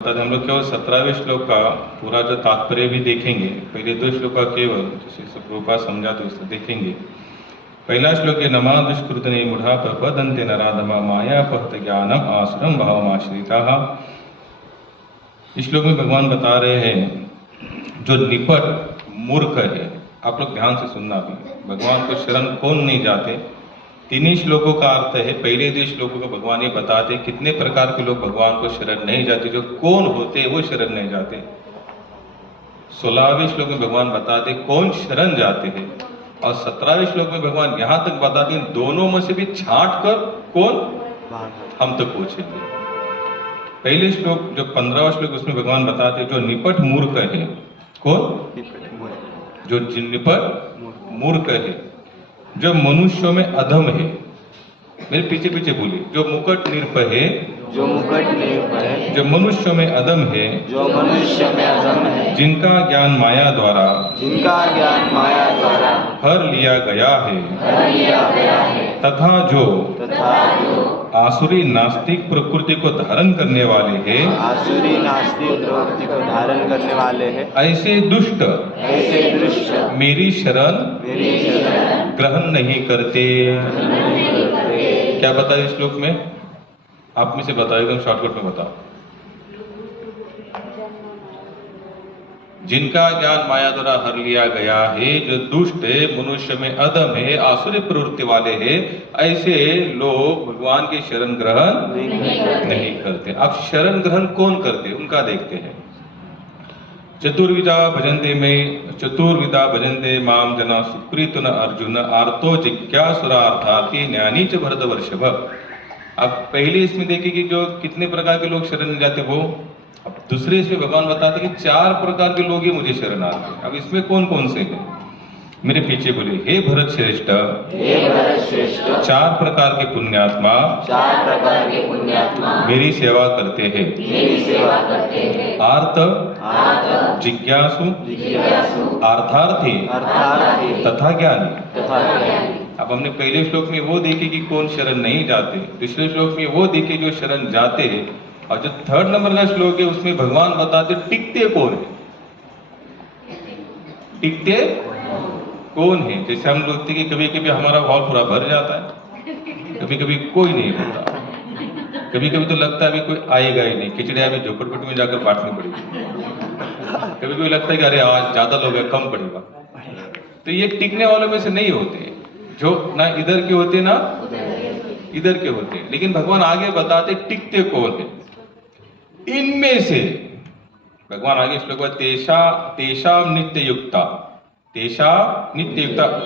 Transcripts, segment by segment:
हम लोग केवल 17वें श्लोक का पूरा जो तात्पर्य भी देखेंगे। पहले 2 श्लोक का केवल जैसे प्रभुपाद समझाते उसको देखेंगे। पहला श्लोक है नमा दुष्कृतने मूढ़ा प्रपदन्ते नराधमा माया पहत ज्ञानम आसुरम भावमाश्रिताः। इस श्लोक में भगवान बता रहे हैं जो निपट मूर्ख है, आप लोग ध्यान से सुनना भी, भगवान को शरण कौन नहीं जाते। 3 श्लोकों का अर्थ है। पहले 2 श्लोकों को भगवान ये बताते कितने प्रकार के लोग भगवान को शरण नहीं जाते, जो कौन होते वो शरण नहीं जाते। 16वें श्लोक में भगवान बताते कौन शरण जाते हैं, और 17वें श्लोक में भगवान यहाँ तक बताते हैं दोनों में से भी छांट कर कौन हम तक पहुंचेंगे। पहले श्लोक जो 15वां श्लोक उसमें भगवान बताते जो निपट मूर्ख है, कौन जो निपट मूर्ख है, जो मनुष्यों में अधम है, मेरे पीछे पीछे बोलिए, जो मुकुट निरप है, जो मुकुट निरप है, जो मनुष्य में अधम है, जो मनुष्य में अधम है, जिनका ज्ञान माया द्वारा हर लिया गया है, तथा जो आसुरी नास्तिक प्रकृति को धारण करने वाले हैं, ऐसे दुष्ट मेरी शरण ग्रहण नहीं करते। क्या बताया इस श्लोक में? आप में से बताओ, एकदम शॉर्टकट में बताओ। जिनका ज्ञान माया द्वारा हर लिया गया है, जो दुष्ट है, मनुष्य में अधम है, आसुरी प्रवृत्ति वाले हैं, ऐसे लोग भगवान की शरण ग्रहण नहीं करते। अब शरण ग्रहण कौन करते उनका देखते हैं। चतुर्विधा भजन्ते माम जना सुप्रीतुन अर्जुन आर्तो जिज्ञासुरार्थार्थी ज्ञानी च भरतवर्षभ। अब पहले इसमें देखिए कि जो कितने प्रकार के लोग शरण नहीं जाते वो। अब दूसरे इसमें भगवान बताते कि 4 प्रकार के लोग ही मुझे शरण आते हैं। अब इसमें कौन कौन से हैं? मेरे पीछे बोले, हे भरत श्रेष्ठ, 4 प्रकार के पुण्यात्मा मेरी सेवा करते हैं। आर्त, जिज्ञासु, अर्थार्थी तथा ज्ञानी। अब हमने पहले श्लोक में वो देखे कि कौन शरण नहीं जाते, दूसरे श्लोक में वो देखे जो शरण जाते हैं, और जो 3rd नंबर का श्लोक है उसमें भगवान बताते टिकते कौन है। टिकते कौन है? जैसे हम लोग कि कभी कभी हमारा हॉल पूरा भर जाता है, कभी कभी कोई नहीं होता, कभी कभी तो लगता है अभी कोई आएगा ही नहीं, खिचड़ी अभी झोपड़पट्टी में जाकर बांटनी पड़ेगी, कभी कभी लगता है कि अरे आज ज्यादा लोग हैं कम पड़ेगा। तो ये टिकने वालों में से नहीं होते, जो ना इधर के होते ना इधर के होते। लेकिन भगवान आगे बताते टिकते कौन है। इनमें से भगवान आगे श्लोक में तेषाम नित्य युक्ता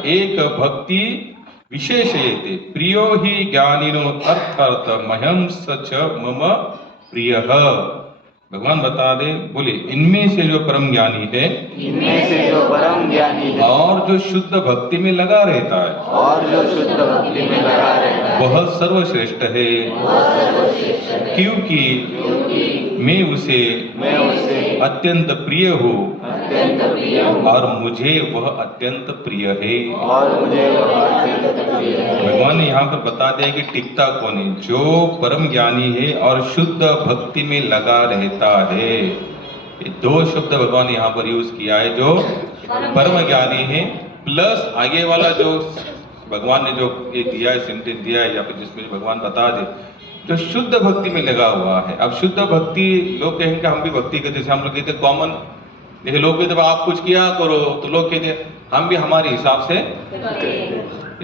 एक भक्ति विशेषयते प्रियो ही ज्ञानिनो अर्थार्थ मह्यम सच मम प्रियः। भगवान बता दे, बोले इनमें से जो परम ज्ञानी है, और जो शुद्ध भक्ति में लगा रहता है, वह सर्वश्रेष्ठ है, क्योंकि मैं उसे अत्यंत प्रिय हूँ, और मुझे वह अत्यंत प्रिय है। भगवान ने यहाँ पर बता दिया कि टिकता कौन है, जो परम ज्ञानी है और शुद्ध भक्ति में लगा रहता है। ये 2 शब्द भगवान यहाँ पर यूज किया है, जो परम ज्ञानी है प्लस आगे वाला जो भगवान ने जो ये दिया है, सेंटेंस दिया है, या फिर जिसमें भगवान बता दे जो शुद्ध भक्ति में लगा हुआ है। अब शुद्ध भक्ति लोग कहेंगे हम भी भक्ति करते, जैसे हम लोग कहते कॉमन, देखिए लोग कहते आप कुछ किया करो, तो लोग कहते हम भी हमारे हिसाब से,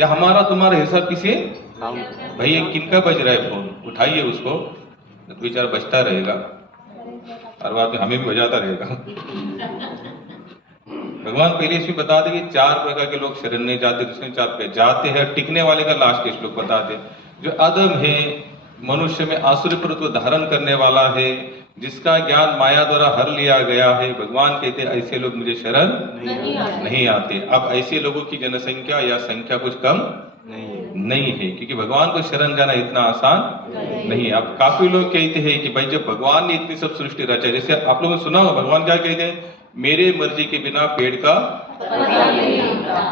या हमारा तुम्हारा हिसाब किसी भाई ये किनका बज रहा है फोन, उठाइए उसको, तो बेचारा बजता रहेगा और बाद में हमें भी बजाता रहेगा। भगवान पहले इसमें बता दे कि 4 प्रकार के लोग शरण नहीं जाते, दूसरे 4 पे जाते हैं। टिकने वाले का लास्ट के श्लोक बताते जो अदम है, मनुष्य में आसुरी प्रवृत्ति धारण करने वाला है, जिसका ज्ञान माया द्वारा हर लिया गया है। भगवान कहते ऐसे लोग मुझे शरण नहीं आते। अब ऐसे लोगों की जनसंख्या या संख्या कुछ कम नहीं है, क्योंकि भगवान को शरण जाना इतना आसान नहीं। अब काफी लोग कहते हैं कि भाई जब भगवान ने इतनी सब सृष्टि रचा, जैसे आप लोगों ने सुना होगा भगवान क्या कहते हैं, मेरे मर्जी के बिना पेड़ का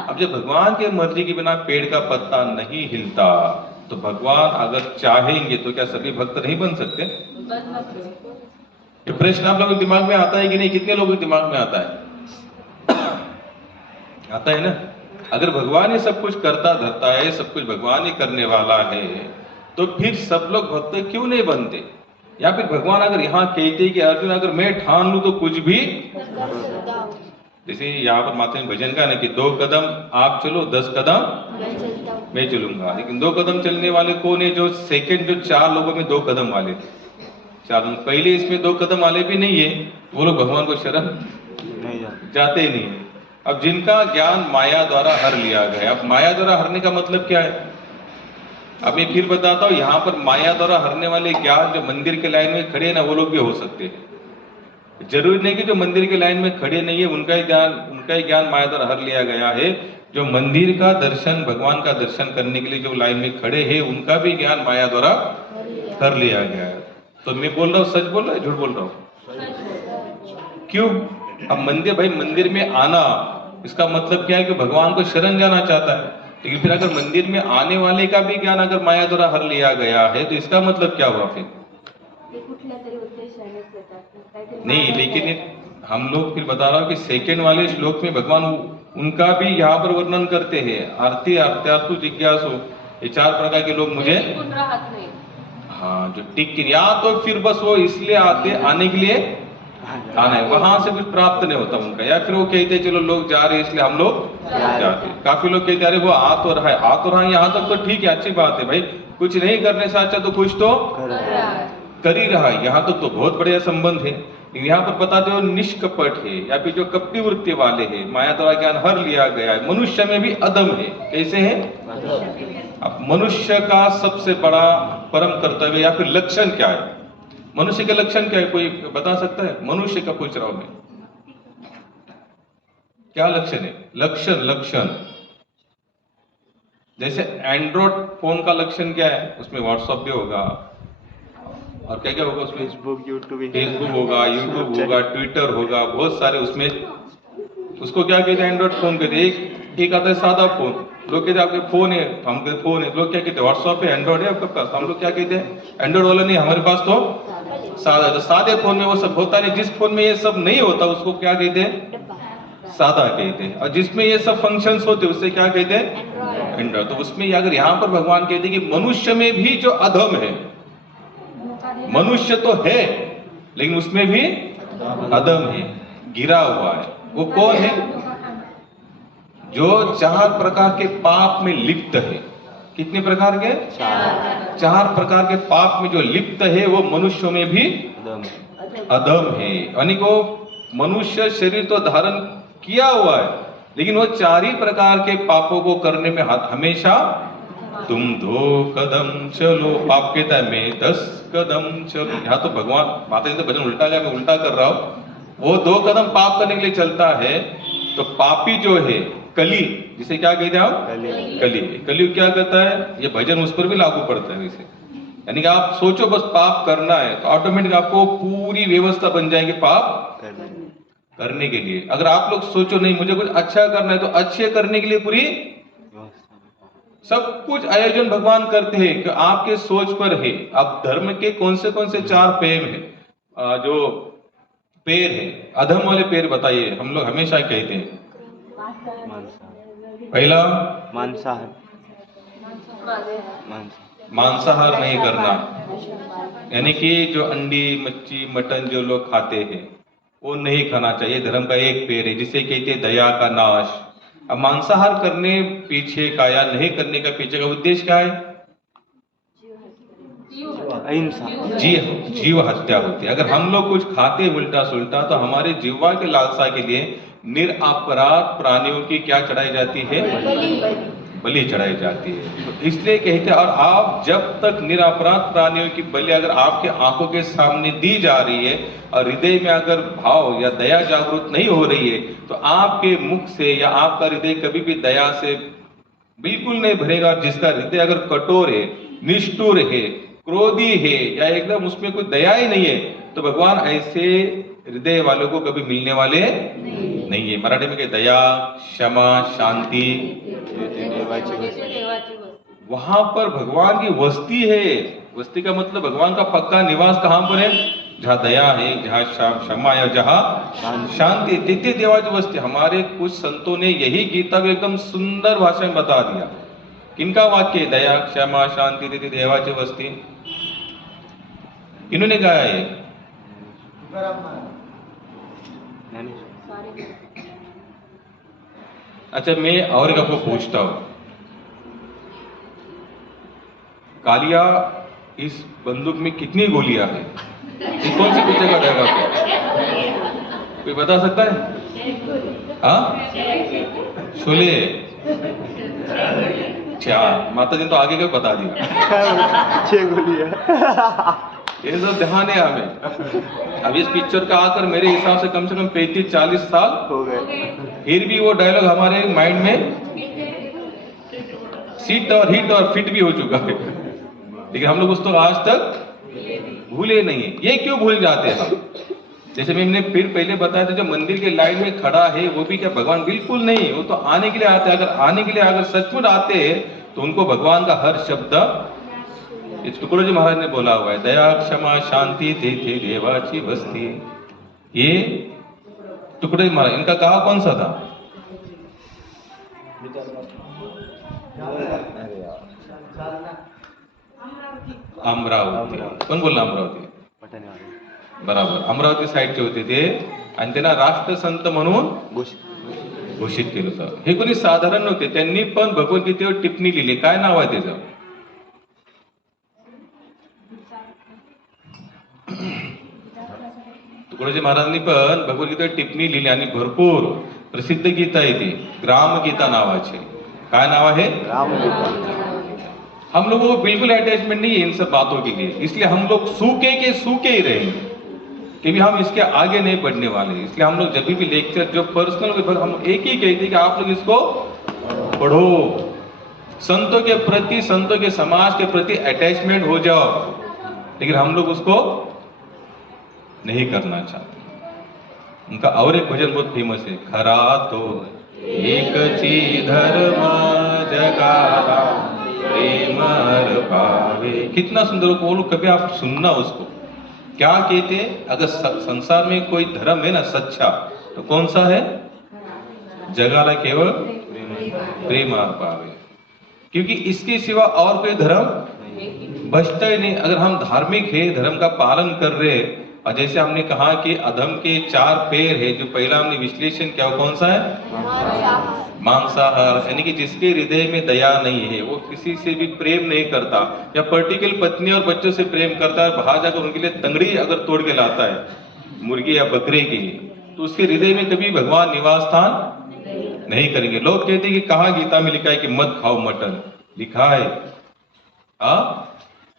अब जब भगवान के मर्जी के बिना पेड़ का पत्ता नहीं हिलता, तो भगवान अगर चाहेंगे तो क्या सभी भक्त नहीं बन सकते? ये प्रश्न आप लोगों के दिमाग में आता है कि नहीं? कितने लोगों के दिमाग में आता है? आता है ना? अगर भगवान ही सब कुछ करता धरता है, सब कुछ भगवान ही करने वाला है, तो फिर सब लोग भक्त क्यों नहीं बनते? या फिर भगवान अगर यहाँ कहते कि अर्जुन अगर मैं ठान लूं तो कुछ भी, जैसे यहाँ पर माता ने भजन का ना कि 2 कदम आप चलो 10 कदम मैं चलूंगा, लेकिन 2 कदम चलने वाले कौन है? जो सेकंड जो 4 लोगों में 2 कदम वाले थे, 4 पहले इसमें 2 कदम वाले भी नहीं है, वो लोग भगवान को शरण नहीं जाते ही नहीं है। अब जिनका ज्ञान माया द्वारा हर लिया गया, अब माया द्वारा हरने का मतलब क्या है? अब मैं फिर बताता हूँ, यहाँ पर माया द्वारा हरने वाले ज्ञान जो मंदिर के लाइन में खड़े हैं ना, वो लोग भी हो सकते हैं। जरूरी नहीं कि जो मंदिर के लाइन में खड़े नहीं है उनका ही ज्ञान माया द्वारा हर लिया गया है। जो मंदिर का दर्शन, भगवान का दर्शन करने के लिए जो लाइन में खड़े हैं, उनका भी ज्ञान माया द्वारा कर लिया गया है। तो मैं बोल रहा हूँ, सच बोल रहा हूँ, झूठ बोल रहा हूँ? क्यों? अब मंदिर में आना इसका मतलब क्या है कि भगवान को शरण जाना चाहता है, लेकिन फिर अगर मंदिर में आने वाले का भी ज्ञान अगर माया द्वारा हर लिया गया है, तो इसका मतलब क्या हुआ फिर? नहीं, लेकिन हम लोग फिर बता रहा हूँ कि सेकंड वाले श्लोक में भगवान उनका भी यहाँ पर वर्णन करते हैं। आरती अर्थातु जिज्ञासु, ये 4 प्रकार के लोग मुझे, हाँ, जो टिक या तो फिर बस वो इसलिए आने के लिए आना है, वहां से कुछ प्राप्त नहीं होता उनका, या फिर वो कहते चलो लोग जा रहे हैं इसलिए हम लोग जाते। काफी लोग कहते अरे वो आ तो रहा है, यहाँ तक तो ठीक है, अच्छी बात है भाई, कुछ नहीं करने से अच्छा तो कुछ तो कर ही रहा है, यहाँ तक तो बहुत बढ़िया संबंध है। यहाँ पर बताते हो निष्कपट है, या फिर जो कपटी वृत्ति वाले हैं, माया द्वारा ज्ञान हर लिया गया है, मनुष्य में भी अदम है। कैसे है? अब मनुष्य का सबसे बड़ा परम कर्तव्य या फिर लक्षण क्या है? मनुष्य के लक्षण क्या है? कोई बता सकता है? मनुष्य का पूछ रहा हूं मैं, क्या लक्षण है? लक्षण जैसे एंड्रॉइड फोन का लक्षण क्या है? उसमें व्हाट्सएप भी होगा और क्या क्या होगा उसमें? फेसबुक होगा, यूट्यूब होगा, ट्विटर होगा, बहुत सारे उसमें। उसको क्या कहते हैं? एंड्रॉइड फोन कहते हैं। एक आता है सादा फोन, लोग कहते हैं आपके फोन है, हम कहते फोन है, लोग क्या कहते हैं? व्हाट्सएप है, एंड्रॉइड है आपके पास, हम लोग क्या कहते हैं? एंड्रॉइड वाला नहीं, हमारे पास तो सादा। तो सादे फोन में वो सब होता नहीं, जिस फोन में ये सब नहीं होता उसको क्या कहते हैं? सादा कहते हैं। और जिसमें ये सब फंक्शंस होते हैं उससे क्या कहते हैं? एंड्रॉइड। तो उसमें अगर यहाँ पर भगवान कहते हैं कि मनुष्य में भी जो अधम है, मनुष्य तो है लेकिन उसमें भी अधम है, गिरा हुआ है। वो कौन है? जो 4 प्रकार के पाप में लिप्त है। कितने प्रकार के? 4 प्रकार के पाप में जो लिप्त है वो मनुष्यों में भी अधम है। यानी को मनुष्य शरीर तो धारण किया हुआ है, लेकिन वो 4 ही प्रकार के पापों को करने में हमेशा, तुम 2 कदम चलो, पाप कहता है मैं 10 कदम चलो। यहाँ तो भगवान माता जी तो भजन उल्टा गया, मैं उल्टा कर रहा हूं। वो 2 कदम पाप करने के लिए चलता है, तो पापी जो है कली, जिसे क्या कहते हैं आप? कली क्या करता है? ये भजन उस पर भी लागू पड़ता है वैसे। यानी कि आप सोचो बस पाप करना है तो ऑटोमेटिक आपको पूरी व्यवस्था बन जाएगी पाप करने के लिए। अगर आप लोग सोचो नहीं मुझे कुछ अच्छा करना है, तो अच्छे करने के लिए पूरी सब कुछ आयोजन भगवान करते हैं कि आपके सोच पर है। अब धर्म के कौन से 4 पैर है, जो पैर है, अधम वाले पैर बताइए। हम लोग हमेशा कहते हैं पहला मांसाहार नहीं करना, यानी कि जो अंडी मच्छी मटन जो लोग खाते हैं वो नहीं खाना चाहिए। धर्म का एक पैर है जिसे कहते हैं दया का नाश। अब मांसाहार करने पीछे का या नहीं करने का पीछे का उद्देश्य क्या है? जीव हत्या होती है। अगर हम लोग कुछ खाते उल्टा सुल्टा तो हमारे जीवा के लालसा के लिए निरपराध प्राणियों की क्या चढ़ाई जाती है? बलि चढ़ाई जाती है। तो इसलिए कहते हैं, और आप जब तक निरपराध प्राणियों की बलि अगर आपके आंखों के सामने दी जा रही है और हृदय में अगर भाव या दया जागृत नहीं हो रही है, तो आपके मुख से या आपका हृदय कभी भी दया से बिल्कुल नहीं भरेगा। जिसका हृदय अगर कठोर है, निष्ठुर है, क्रोधी है या एकदम उसमें कोई दया ही नहीं है, तो भगवान ऐसे हृदय वालों को कभी मिलने वाले नहीं है। मराठी में कहते दया, क्षमा, शांति, वहां पर भगवान की वस्ती है। वस्ती का मतलब भगवान का पक्का निवास कहां पर है? जहाँ दया है, जहाँ क्षमा है, जहाँ शांति, तिथे देवाची वस्ती। हमारे कुछ संतों ने यही गीता को एकदम सुंदर भाषा में बता दिया। किनका वाक्य है? दया, क्षमा, शांति, तिथे देवाची वस्ती। इन्होंने गाया है। अच्छा, मैं और एक आपको पूछता हूं, कालिया, इस बंदूक में कितनी गोलियां हैं? ये कौन सी पिक्चर का डायलॉग है? कोई बता सकता है? हाँ, शोले। 4। माता जी ने तो आगे का बता दिया। 6 गोलियां। ये सब ध्यान है हमें। अब इस पिक्चर का आकर मेरे हिसाब से कम 35-40 साल हो गए। फिर भी वो डायलॉग हमारे माइंड में सीट और हिट और फिट भी हो चुका है, लेकिन हम लोग उसको आज तक भूले नहीं है। ये क्यों भूल जाते हैं हम? जैसे मैंने फिर पहले बताया था, जो मंदिर के लाइन में खड़ा है वो भी क्या भगवान? बिल्कुल नहीं, वो तो आने के लिए आते हैं। अगर आने के लिए अगर सचमुच आते हैं तो उनको भगवान का हर शब्द, इस टुकड़ोजी महाराज ने बोला हुआ है, दया, क्षमा, शांति, तिथे देवाची वस्ती। ये टुकड़ोजी महाराज, इनका गांव कौन सा था? अमरावती। कोण बोलला अमरावती? बराबर, अमरावती साईडचे होते ते, आणि त्यांना राष्ट्रसंत म्हणून घोषित केलं होतं. हे कोणी साधारण नव्हते, त्यांनी पण भगवद्गीतेवर टिप्पणी लिहिली. काय नाव आहे त्याचं? तुकडोजी महाराजांनी पण भगवद्गीतेवर टिप्पणी लिहिली आणि भरपूर प्रसिद्ध गीता आहे ती, ग्रामगीता नावाची. काय नाव आहे? रामगीता. हम लोगों को बिल्कुल अटैचमेंट नहीं है इन सब बातों के लिए, इसलिए हम लोग सूखे के सूखे ही रहेंगे कि भी हम इसके आगे नहीं बढ़ने वाले. इसलिए हम लोग जब भी लेक्चर, जो पर्सनल, हम एक ही कहते हैं कि आप लोग इसको पढ़ो, संतों के प्रति, संतों के समाज के प्रति अटैचमेंट हो जाओ, लेकिन हम लोग उसको नहीं करना चाहते. उनका और एक भजन बहुत फेमस है, खरा तो एकची धर्म जगाला प्रेम पावे. कितना सुंदर बोलो, कभी आप सुनना उसको. क्या कहते? अगर संसार में कोई धर्म है ना सच्चा, तो कौन सा है? जगाला केवल प्रेम पावे, क्योंकि इसके सिवा और कोई धर्म बचता ही नहीं. अगर हम धार्मिक है, धर्म का पालन कर रहे, और जैसे हमने कहा कि अधम के 4 पैर है, जो पहला हमने विश्लेषण किया वो कौन सा है? मांसाहार, यानी कि जिसके हृदय में दया नहीं है, वो किसी से भी प्रेम नहीं करता, या पर्टिकुलर पत्नी और बच्चों से प्रेम करता है, बाहर जाकर उनके लिए तंगड़ी अगर तोड़ के लाता है मुर्गी या बकरे की, तो उसके हृदय में कभी भगवान निवास स्थान नहीं करेंगे. लोग कहते हैं कि कहाँ गीता में लिखा है कि मत खाओ मटन? लिखा है,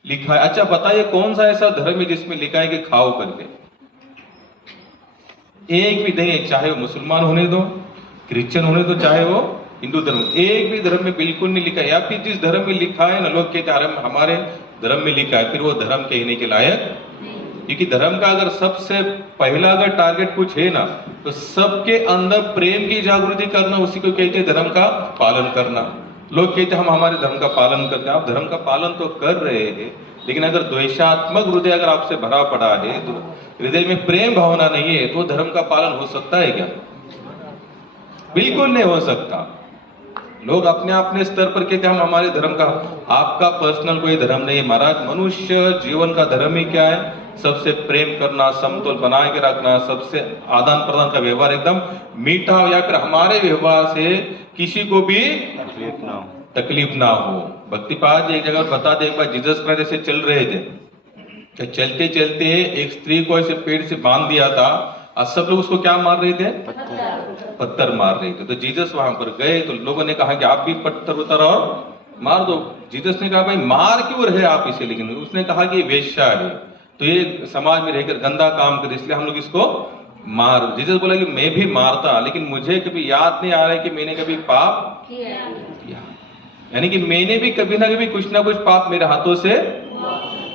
लिखा है. अच्छा बताइए कौन सा ऐसा धर्म है जिसमें लिखा है कि खाओ करके? एक भी नहीं है, चाहे वो मुसलमान होने दो, क्रिश्चियन होने दो, चाहे वो हिंदू धर्म, एक भी धर्म में बिल्कुल नहीं लिखा है. या फिर जिस धर्म में लिखा है ना, लोग कहते हैं हमारे धर्म में लिखा है, फिर वो धर्म कहने के लायक. क्योंकि धर्म का अगर सबसे पहला अगर टारगेट कुछ है ना, तो सबके अंदर प्रेम की जागृति करना, उसी को कहते हैं धर्म का पालन करना. लोग कहते हैं हम हमारे धर्म का पालन करते हैं. आप धर्म का पालन तो कर रहे हैं, लेकिन अगर द्वेषात्मक हृदय अगर आपसे भरा पड़ा है, तो हृदय में प्रेम भावना नहीं है, तो धर्म का पालन हो सकता है क्या? बिल्कुल नहीं हो सकता. लोग अपने अपने स्तर पर कहते हैं हम हमारे धर्म का. आपका पर्सनल कोई धर्म नहीं है महाराज. मनुष्य जीवन का धर्म ही क्या है? सबसे प्रेम करना, समतोल बना के रखना, सबसे आदान प्रदान का व्यवहार एकदम मीठा, या फिर हमारे व्यवहार से किसी को भी तकलीफ ना हो. भक्तिपाद एक जगह बता दे, एक बार जीसस क्राइस्ट ऐसे चल रहे थे, तो चलते चलते एक स्त्री को ऐसे पेड़ से बांध दिया था, और सब लोग उसको क्या मार रहे थे? पत्थर मार रहे थे. तो जीसस वहां पर गए, तो लोगों ने कहा कि आप भी पत्थर उतर और मार दो. जीसस ने कहा भाई मार क्यों रहे आप इसे? लेकिन उसने कहा कि ये वेश्या है, तो ये समाज में रहकर गंदा काम करे, इसलिए हम लोग इसको मार. जीसस बोला कि मैं भी मारता, लेकिन मुझे कभी याद नहीं आ रहा है कि मैंने कभी पाप किया. यानी कि मैंने भी कभी ना कभी कुछ ना कुछ पाप मेरे हाथों से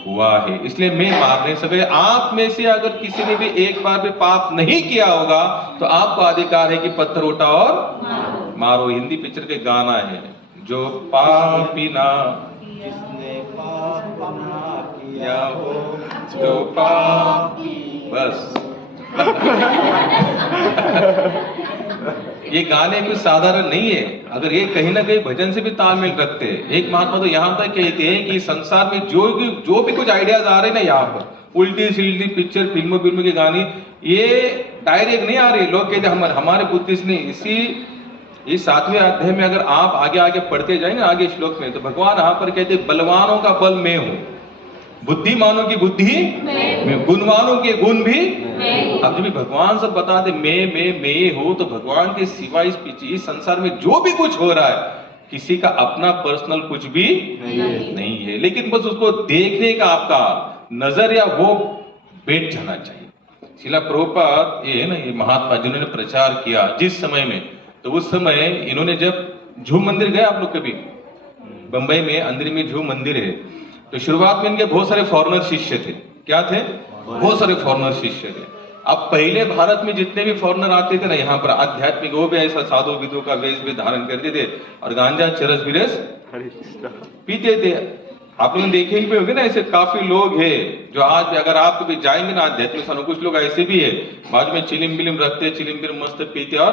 हुआ है, इसलिए मैं मार नहीं सके. आप में से अगर किसी ने भी एक बार भी पाप नहीं किया होगा, तो आपको अधिकार है कि पत्थर उठा और मारो. हिंदी पिक्चर के गाना है, जो पापी ना जिसने पाप ना किया या हो जो पापी। बस ये गाने कुछ साधारण नहीं है। अगर ये कहीं ना कहीं भजन से भी तालमेल रखते हैं। एक महात्मा तो यहाँ तक कहते हैं कि संसार में जो भी कुछ आइडियाज आ रहे हैं ना, यहाँ पर उल्टी सील्टी पिक्चर फिल्मों के गाने, ये डायरेक्ट नहीं आ रही। लोग कहते हमारे बुद्धिस्ट नहीं। इस 7वें अध्याय में अगर आप आगे पढ़ते जाएंगे आगे श्लोक में, तो भगवान यहाँ पर कहते बलवानों का बल मैं हूं, बुद्धिमानों की बुद्धि मैं, गुणवानों के गुण भी मैं। अब जब भगवान सब बता दे मैं हूं, तो भगवान के सिवा इस संसार में जो भी कुछ हो रहा है, किसी का अपना पर्सनल कुछ भी नहीं है। लेकिन बस उसको देखने का आपका नजर या वो बैठ जाना चाहिए। शिला प्रभुपाद ये ना, ये महात्मा जिन्होंने प्रचार किया जिस समय में, तो उस समय इन्होंने जब झूम मंदिर गए, आप लोग कभी बंबई में अंदर में झूम मंदिर है, तो शुरुआत में इनके बहुत सारे फॉरेनर शिष्य थे। क्या थे? बहुत सारे फॉरेनर शिष्य थे। अब पहले भारत में जितने भी फॉरेनर आते थे ना यहाँ पर आध्यात्मिक, वो भी ऐसा साधु विदु का वेश भी धारण करते थे और गांजा चरस बिरस पीते थे। आप लोग देखेंगे भी होंगे ना, ऐसे काफी लोग हैं जो आज भी अगर आप कभी जाएंगे ना आध्यात्मिक स्थानों, कुछ लोग ऐसे भी है बाद में चिलिम बिलिम रखते, चिलिम बिलिम मस्त पीते और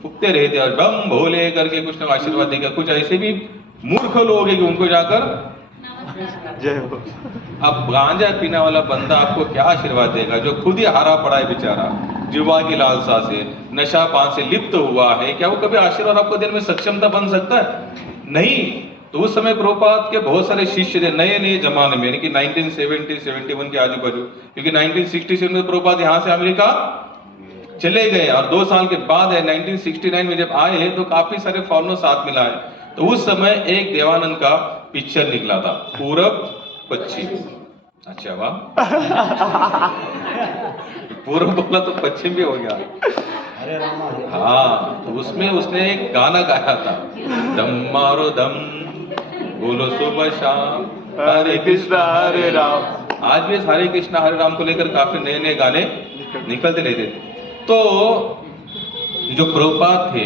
फूकते रहते और बम भोले करके कुछ ना आशीर्वाद देगा। कुछ ऐसे भी मूर्ख लोग हैं कि उनको जाकर जय हो। अब गांजा पीने वाला बंदा आपको क्या आशीर्वाद देगा, जो खुद ही हारा पड़ा है बेचारा, जीवा की लालसा से, नशा पान से लिप्त हुआ है, क्या वो कभी आशीर्वाद आपको देने में सक्षमता बन सकता है? नहीं। तो उस समय प्रभुपाद के बहुत सारे शिष्य थे नए जमाने में, यानी कि 1970-71 के आजू बाजू, क्योंकि 1967 में प्रभुपाद यहाँ से अमेरिका चले गए और 2 साल के बाद 1969 में जब आए तो काफी सारे फॉरेनर साथ मिलाए। तो उस समय एक देवानंद का पिक्चर निकला था, पूरब पश्चिम। अच्छा वाह, पूरब बोला तो पश्चिम भी हो गया। हाँ, तो उसमें उसने एक गाना गाया था, दम मारो दम बोलो सुबह शाम हरे कृष्णा हरे राम। आज भी हरे कृष्णा हरे राम को लेकर काफी नए गाने निकलते रहते थे। तो जो प्रभुपाद थे,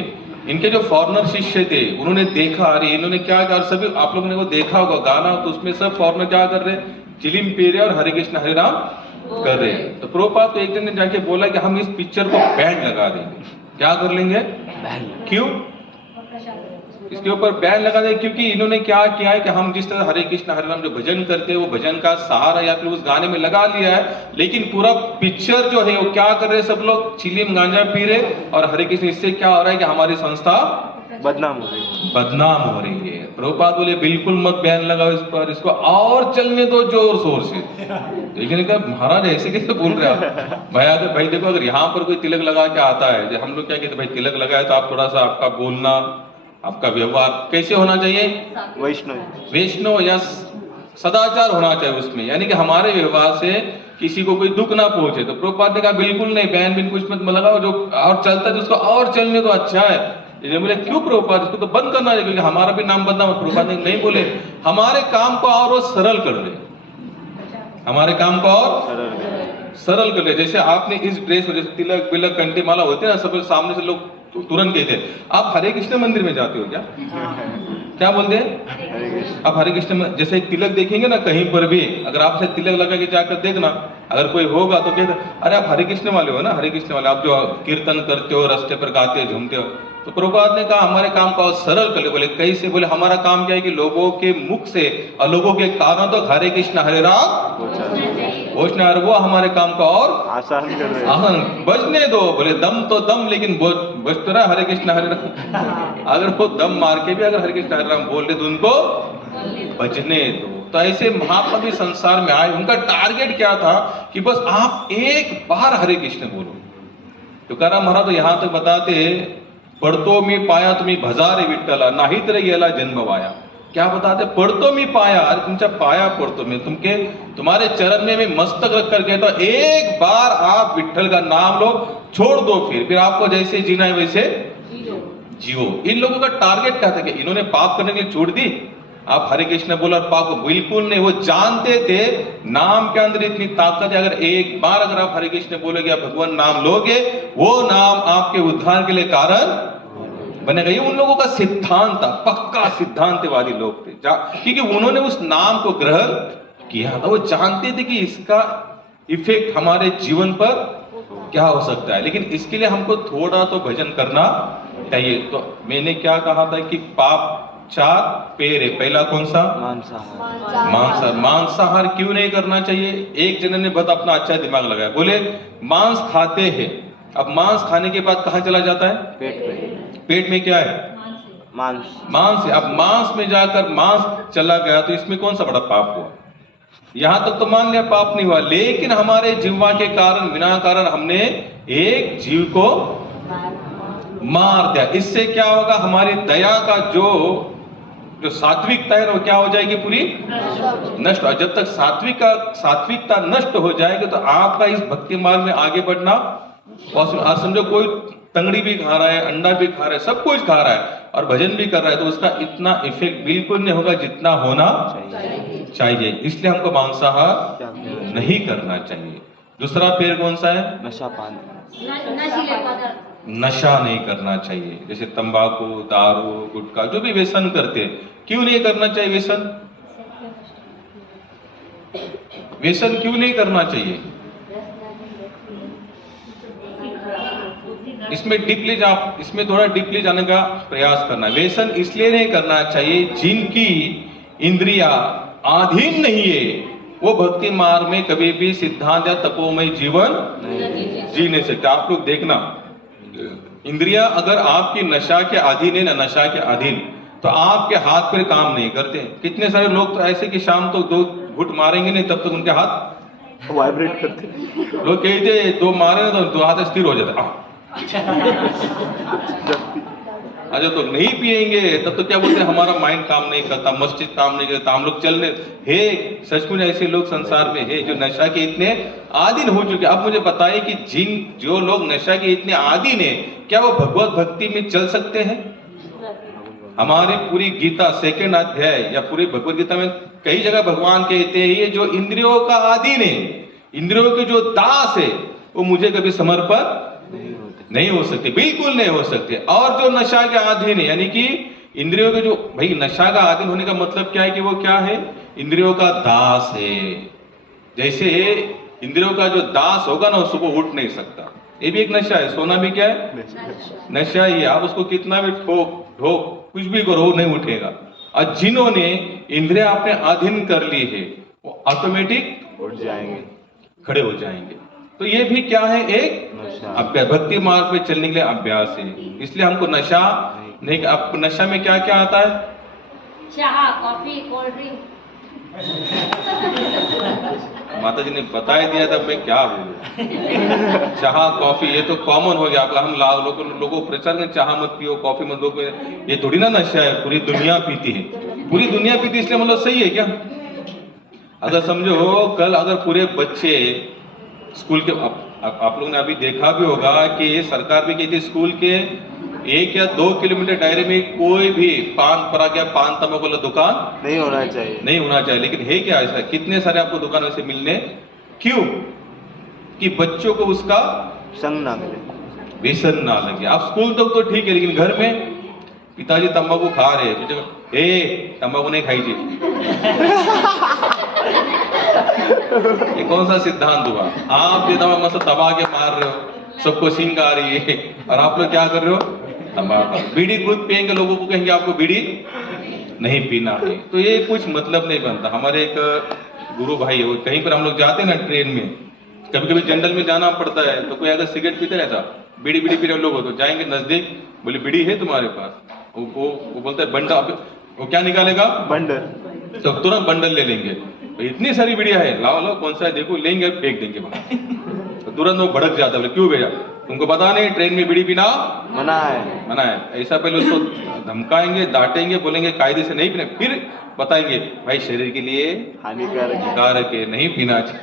इनके जो फॉरेनर शिष्य थे, उन्होंने देखा अरे इन्होंने क्या कर, सभी आप लोगों ने वो देखा होगा गाना, तो उसमें सब फॉरेनर क्या कर रहे, चिलिम पी रहे और हरे कृष्ण हरे राम कर रहे। तो प्रभुपाद तो एक दिन ने जाके बोला कि हम इस पिक्चर को बैन लगा देंगे। क्या कर लेंगे? क्यों? इसके ऊपर बैन लगा देंगे क्योंकि इन्होंने क्या किया है कि हम जिस तरह हरे कृष्ण हरे राम जो भजन करते हैं, वो भजन का सहारा या फिर उस गाने में लगा लिया है, लेकिन पूरा पिक्चर जो है वो क्या कर रहे हैं, सब लोग चिलिम गांजा पी रहे और हरे कृष्ण। इससे क्या हो रहा है कि हमारी संस्था बदनाम हो रही है। प्रभुपाद बोले बिल्कुल मत बैन लगाओ इस पर, इसको और चलने दो जोर शोर से। लेकिन महाराज ऐसे कैसे बोल रहे आप? भाई देखो, अगर यहाँ पर कोई तिलक लगा के आता है, हम लोग क्या कहते, भाई तिलक लगाए तो आप थोड़ा सा आपका बोलना, आपका व्यवहार कैसे होना चाहिए? वैष्णव या सदाचार होना चाहिए उसमें, यानी कि हमारे व्यवहार से किसी को कोई दुख ना पहुंचे। तो प्रभुपाद ने कहा बिल्कुल नहीं, बैन बिन कुछ मत लगाओ, जो और चलता है उसको और चलने तो अच्छा है। बोले क्यों प्रभुपाद, इसको तो बंद करना है क्योंकि हमारा भी नाम बदनाम। प्रभुपाद ने नहीं बोले, हमारे काम को और वो सरल कर दे, हमारे काम को और सरल कर दे। जैसे आपने इस ड्रेस को, जैसे तिलक बिलक कंठी माला होते हैं ना, सब सामने से लोग तुरंत कहते हैं आप हरे कृष्ण मंदिर में जाते हो क्या? क्या बोलते हैं आप? हरे कृष्ण जैसे तिलक देखेंगे ना कहीं पर भी, अगर आप तिलक लगा के जाकर देखना, अगर कोई होगा तो कहते अरे आप हरे कृष्ण वाले हो ना, हरे कृष्ण वाले, आप जो कीर्तन करते हो, रास्ते पर गाते हो, झूमते हो। तो प्रभुपाद ने कहा हमारे काम को सरल कर ले। बोले कैसे? बोले हमारा काम क्या है कि लोगों के मुख से और लोगों के कानों तक हरे कृष्ण हरे राम घोषणा, और वो हमारे काम को और आसान कर रहे हैं। आसान बजने दो। बोले दम तो दम, लेकिन बज तो रहा हरे कृष्ण हरे राम। अगर वो दम मार के भी अगर हरे कृष्ण हरे राम बोल रहे तो उनको बजने दो। तो ऐसे महात्मा भी संसार में आए, उनका टारगेट क्या था कि बस आप एक बार हरे कृष्ण बोलो। तुकाराम महाराज तो यहाँ तक बताते, पढ़तो मी पाया तुम्ही भजारे विठ्ठला, नाही तर गेला जन्मवाया। क्या बताते? पढ़तो मी पाया, अरे तुमचा पाया पढ़तो मी, तुम्हारे चरण में मैं मस्तक रख कर कहता हूं, एक बार आप विठ्ठल का नाम लो, छोड़ दो, फिर आपको जैसे जीना है वैसे जियो। इन लोगों का टारगेट क्या था कि इन्होंने पाप करने के लिए छोड़ दी, आप हरे कृष्ण बोला और पाप को बिल्कुल नहीं। वो जानते थे नाम के अंदर इतनी ताकत है, अगर एक बार अगर आप हरे कृष्ण बोलोगे, आप भगवान नाम लोगे, वो नाम आपके उद्धार के लिए कारण बनेगा। ये उन लोगों का सिद्धांत था, पक्का सिद्धांतवादी लोग थे, क्योंकि उन्होंने उस नाम को ग्रहण किया था, वो जानते थे कि इसका इफेक्ट हमारे जीवन पर क्या हो सकता है, लेकिन इसके लिए हमको थोड़ा तो भजन करना चाहिए। तो मैंने क्या कहा था कि पाप 4 पैर है। पहला कौन सा? मांसाहार। मांसाहार क्यों नहीं करना चाहिए? एक जने ने बहुत अपना अच्छा दिमाग लगाया, बोले मांस खाते हैं, अब मांस खाने के बाद कहाँ चला जाता है? पेट में क्या है? मांस है। अब मांस में जाकर मांस चला गया तो इसमें कौन सा बड़ा पाप हुआ? यहां तक तो मान लिया पाप नहीं हुआ, लेकिन हमारे जिह्वा के कारण, बिना कारण हमने एक जीव को मार दिया। इससे क्या होगा? हमारी दया का जो सात्विकता है वो क्या हो जाएगी? पूरी नष्ट। और जब तक सात्विकता नष्ट हो जाएगी तो आपका इस भक्ति मार्ग में आगे बढ़ना पॉसिबल। आज समझो कोई तंगड़ी भी खा रहा है, अंडा भी खा रहा है, सब कुछ खा रहा है और भजन भी कर रहा है, तो उसका इतना इफेक्ट बिल्कुल नहीं होगा जितना होना चाहिए। इसलिए हमको मांसाहार नहीं करना चाहिए। दूसरा पैर कौन सा है? नशा नहीं करना चाहिए, जैसे तंबाकू, दारू, गुटखा, जो भी व्यसन करते हैं। क्यों नहीं करना चाहिए व्यसन? व्यसन क्यों नहीं करना चाहिए? इसमें थोड़ा डीपली जाने का प्रयास करना। व्यसन इसलिए नहीं करना चाहिए जिनकी इंद्रिया अधीन नहीं है, वो भक्ति मार्ग में कभी भी सिद्धांत या तपोमय जीवन जी नहीं सकते। आप लोग देखना, इंद्रिया अगर आपकी नशा के अधीन है ना, नशा के अधीन, तो आपके हाथ पैर काम नहीं करते। कितने सारे लोग तो ऐसे कि शाम तो 2 घुट मारेंगे नहीं तब तक उनके हाथ वाइब्रेट करते। लोग कहते 2 मारे ना तो 2 हाथ स्थिर हो जाता। अच्छा, तो नहीं पिएंगे तब तो क्या बोलते हैं, हमारा माइंड काम नहीं करता, मस्तिष्क काम नहीं करता, हम लोग चलने। हे सचमुच ऐसे लोग संसार में है जो नशा के इतने आदीन हो चुके। अब मुझे बताइए कि जो लोग नशा के इतने आदीन है, क्या वो भगवत भक्ति में चल सकते हैं? हमारी पूरी गीता 2nd अध्याय या पूरी भगवत गीता में कई जगह भगवान कहते हैं जो इंद्रियों का आदीन है, इंद्रियों के जो दास है, वो मुझे कभी समर्पण नहीं हो सकते, बिल्कुल नहीं हो सकते। और जो नशा के अधीन है, यानी कि इंद्रियों के जो, भाई नशा का अधीन होने का मतलब क्या है कि वो क्या है? इंद्रियों का दास है। जैसे इंद्रियों का जो दास होगा ना, सुबह उठ नहीं सकता, ये भी एक नशा है। सोना भी क्या है? नशा ही है। आप उसको कितना भी ठोक कुछ भी करो, वो नहीं उठेगा। और जिन्होंने इंद्रिया अपने अधीन कर ली है, वो ऑटोमेटिक उठ जाएंगे, खड़े हो जाएंगे। तो ये भी क्या है? एक अभ्यास, भक्ति मार्ग पे चलने के लिए अभ्यास है। इसलिए हमको नशा नहीं। अब नशा में क्या क्या आता है? चाय, कॉफी, कोल्ड ड्रिंक। माता जी ने बता ही दिया था, मैं क्या बोलूं। चाह, कॉफी, ये तो कॉमन हो गया। हम लोगों को प्रचार में चाह मत पियो, कॉफी मत पियो, ये थोड़ी ना नशा है, पूरी दुनिया पीती है। पूरी दुनिया पीती, इसलिए मतलब सही है क्या? अगर समझो कल अगर पूरे बच्चे स्कूल के, आप लोगों ने अभी देखा भी होगा कि सरकार भी कहती है स्कूल के 1 या 2 किलोमीटर दायरे में कोई भी पान पराग या पान तंबाकू वाला दुकान नहीं होना चाहिए। लेकिन है क्या ऐसा? कितने सारे आपको दुकान ऐसे मिलने, क्यों? कि बच्चों को उसका संग ना मिले, व्यसन ना लगे। आप स्कूल तक तो ठीक है, लेकिन घर में पिताजी तंबाकू खा रहे हैं, तंबाकू नहीं खाई जी। ये कौन सा सिद्धांत हुआ? आप ये दवा मस्त दबा के मार रहे हो, सबको सींग आ रही है, और आप लोग क्या कर रहे हो? तंबाकू। बीड़ी खुद पियेंगे, लोगों को कहेंगे आपको बीड़ी नहीं पीना है, तो ये कुछ मतलब नहीं बनता। हमारे एक गुरु भाई है, कहीं पर हम लोग जाते हैं ना ट्रेन में, कभी कभी जंगल में जाना पड़ता है, तो कोई अगर सिगरेट पीते रहता, बीड़ी पी रहे लोग हो, तो जाएंगे नजदीक, बोले बीड़ी है तुम्हारे पास? वो बोलता है बंडल। वो क्या निकालेगा? बंडल। तो तुरंत बंडल ले लेंगे। तो इतनी सारी बीड़िया है, लाओ कौन सा है देखो, लेंगे फेंक देंगे बाहर। तो तुरंत वो भड़क जाता है, क्यों भैया तुमको पता नहीं ट्रेन में बीड़ी पीना मना है। ऐसा पहले उसको धमकाएंगे, डांटेंगे, बोलेंगे कायदे से नहीं पीना, फिर बताएंगे भाई शरीर के लिए हानिकारक है, नहीं पीना चाहिए।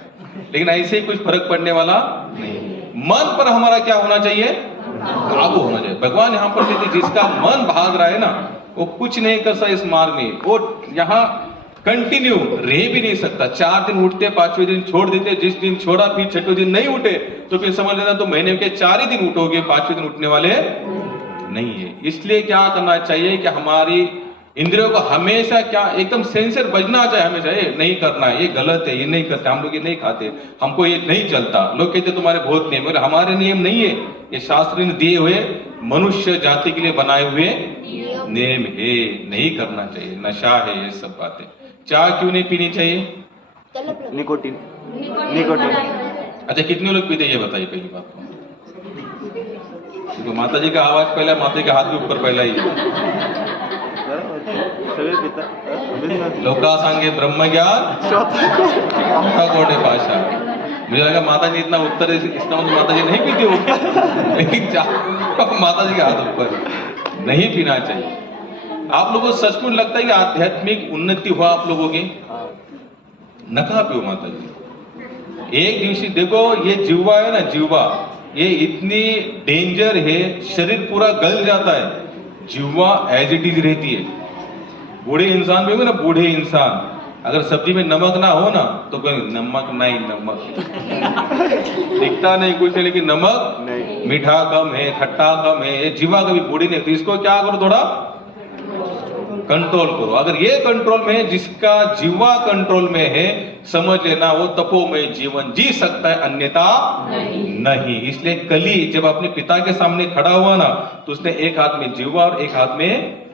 लेकिन ऐसे ही कुछ फर्क पड़ने वाला नहीं। मन पर हमारा क्या होना चाहिए? काबू होना चाहिए। भगवान यहाँ पर कहते जिसका मन भाग रहा है ना, वो कुछ नहीं कर सकता इस मार्ग में, वो यहाँ कंटिन्यू रह भी नहीं सकता। 4 दिन उठते, 5वें दिन छोड़ देते, जिस दिन छोड़ा फिर 6वें दिन नहीं उठे, तो फिर समझ लेना तो महीने के 4 ही दिन उठोगे, 5वें दिन उठने वाले नहीं है। इसलिए क्या करना चाहिए कि हमारी इंद्रियों को हमेशा क्या एकदम सेंसर बजना चाहिए हमेशा, ये नहीं करना है, ये गलत है, ये नहीं करते, हम लोग ये नहीं खाते, हमको ये नहीं चलता। लोग कहते तुम्हारे बहुत नियम, बोले हमारे नियम नहीं है, ये शास्त्र ने दिए हुए मनुष्य जाति के लिए बनाए हुए नियम है, नहीं करना चाहिए। नशा है ये सब बातें। चाय क्यों नहीं पीनी चाहिए? निकोटीन। निकोटीन। अच्छा कितने लोग पीते ये बताइए पहली बात तो। तो माता जी का आवाज पहला, माता जी का हाथ भी ऊपर पहला ही है। सगळे पितात। लोका सांगे ब्रह्म ज्ञान कोणे भाषा। मुझे लगा माता जी इतना उत्तर इसका मतलब माता जी नहीं पीती होगी, लेकिन माता जी के हाथ ऊपर। नहीं पीना चाहिए। आप लोगों को सचमुच लगता है कि आध्यात्मिक उन्नति हुआ आप लोगों की? नखा पियो माता जी। एक दिवसी देखो ये जीवा है ना, जीवा ये इतनी डेंजर है, शरीर पूरा गल जाता है, जीवा एज इट इज रहती है। बूढ़े इंसान भी होंगे ना, बूढ़े इंसान अगर सब्जी में नमक ना हो ना तो कोई नमक नहीं, नमक दिखता नहीं कुछ है, लेकिन नमक नहीं। मीठा कम है, खट्टा कम है, ये जीवा कभी बूढ़ी नहीं होती। इसको क्या करो, थोड़ा कंट्रोल करो। अगर ये कंट्रोल में है, जिसका जीवा कंट्रोल में है, समझ लेना वो तपोमय जीवन जी सकता है, अन्यथा नहीं। इसलिए कली जब अपने पिता के सामने खड़ा हुआ ना तो उसने एक हाथ में जीवा और एक हाथ में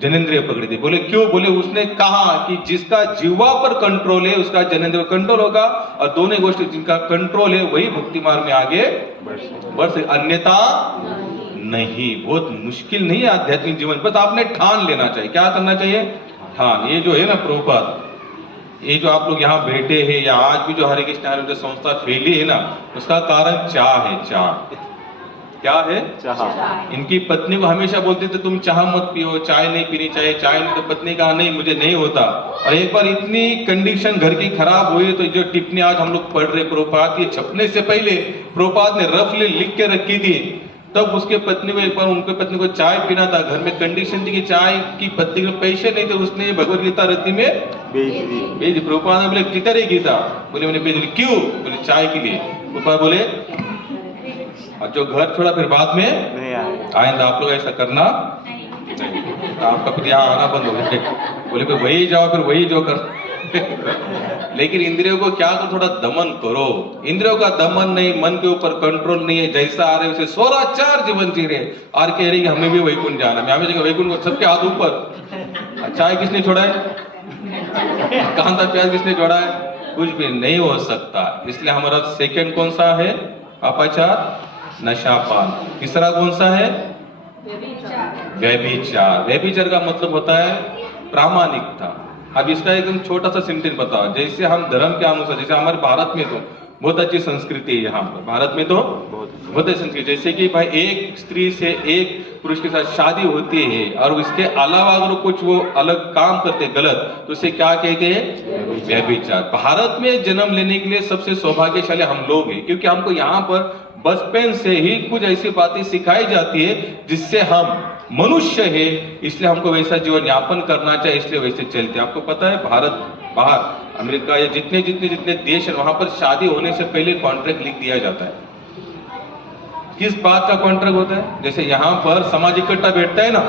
जनेंद्रिय पकड़ी थी। बोले क्यों? बोले उसने कहा कि जिसका जीवा पर कंट्रोल है उसका जनेंद्रिय कंट्रोल होगा, और दोनों गोष्ठी जिनका कंट्रोल है वही भक्ति मार्ग में आगे बढ़ सकते, अन्यथा नहीं। बहुत मुश्किल नहीं है आध्यात्मिक जीवन, बस आपने ठान लेना चाहिए। क्या करना चाहिए? ठान। ये जो है ना प्रभुपाद, ये जो आप लोग यहाँ बैठे हैं या आज भी जो हरे कृष्ण आयुर्वेद संस्था फैली है ना, उसका कारण चाह है। चाह क्या है? चाह। इनकी पत्नी को हमेशा बोलते थे तुम चाह मत पियो, चाय नहीं पीनी चाहिए, चाय नहीं। तो पत्नी कहा नहीं मुझे नहीं होता। और एक बार इतनी कंडीशन घर की खराब हुई तो जो टिप्पणी आज हम लोग पढ़ रहे प्रभुपाद, ये छपने से पहले प्रभुपाद ने रफली लिख के रखी थी। तब उसके पत्नी को एक बार उनके पत्नी को चाय पीना था, घर में कंडीशन थी कि चाय की पत्नी के पैसे नहीं थे, उसने भगवत गीता रत्ती में भेज दी। प्रभुपाद ने बोले किधर है गीता? बोले मैंने भेज दी। क्यों? बोले चाय के लिए। प्रभुपाद बोले और जो घर छोड़ा फिर बाद में नहीं आइंदा आप लोग ऐसा करना नहीं। तो आपका फिर यहाँ आना बंद हो गया। बोले फिर वही जाओ, फिर वही जो कर लेकिन इंद्रियों को क्या करो, थोड़ा दमन करो। इंद्रियों का दमन नहीं, मन के ऊपर कंट्रोल नहीं है, जैसा आ रहे उसे स्वराचार जीवन जी रहे। और कह रही कि हमें भी वैकुंठ जाना है, हमें जगह वैकुंठ को सबके हाथ ऊपर। चाय किसने छोड़ा है? कांदा प्याज किसने छोड़ा है? कुछ भी नहीं हो सकता। इसलिए हमारा सेकंड कौन सा है? अपाचार, नशापान। तीसरा कौन सा है? व्यभिचार। व्यभिचार का मतलब होता है प्रामाणिकता। अब इसका एकदम छोटा सा सेंटेंस बताओ। जैसे हम धर्म के अनुसार, जैसे हमारे भारत में तो बहुत अच्छी संस्कृति है, यहाँ पर भारत में तो बहुत अच्छी संस्कृति। जैसे कि भाई एक स्त्री से एक पुरुष के साथ शादी होती है और इसके अलावा अगर कुछ वो अलग काम करते गलत तो उसे क्या कहते हैं? व्यभिचार। भारत में जन्म लेने के लिए सबसे सौभाग्यशाली हम लोग हैं, क्योंकि हमको यहाँ पर बचपन से ही कुछ ऐसी बातें सिखाई जाती है जिससे हम मनुष्य है, इसलिए हमको वैसा जीवन यापन करना चाहिए, इसलिए वैसे चलते। आपको पता है भारत बाहर अमेरिका या जितने देश हैं वहां पर शादी होने से पहले कॉन्ट्रैक्ट लिख दिया जाता है। किस बात का कॉन्ट्रैक्ट होता है? जैसे यहाँ पर समाज इकट्ठा बैठता है ना,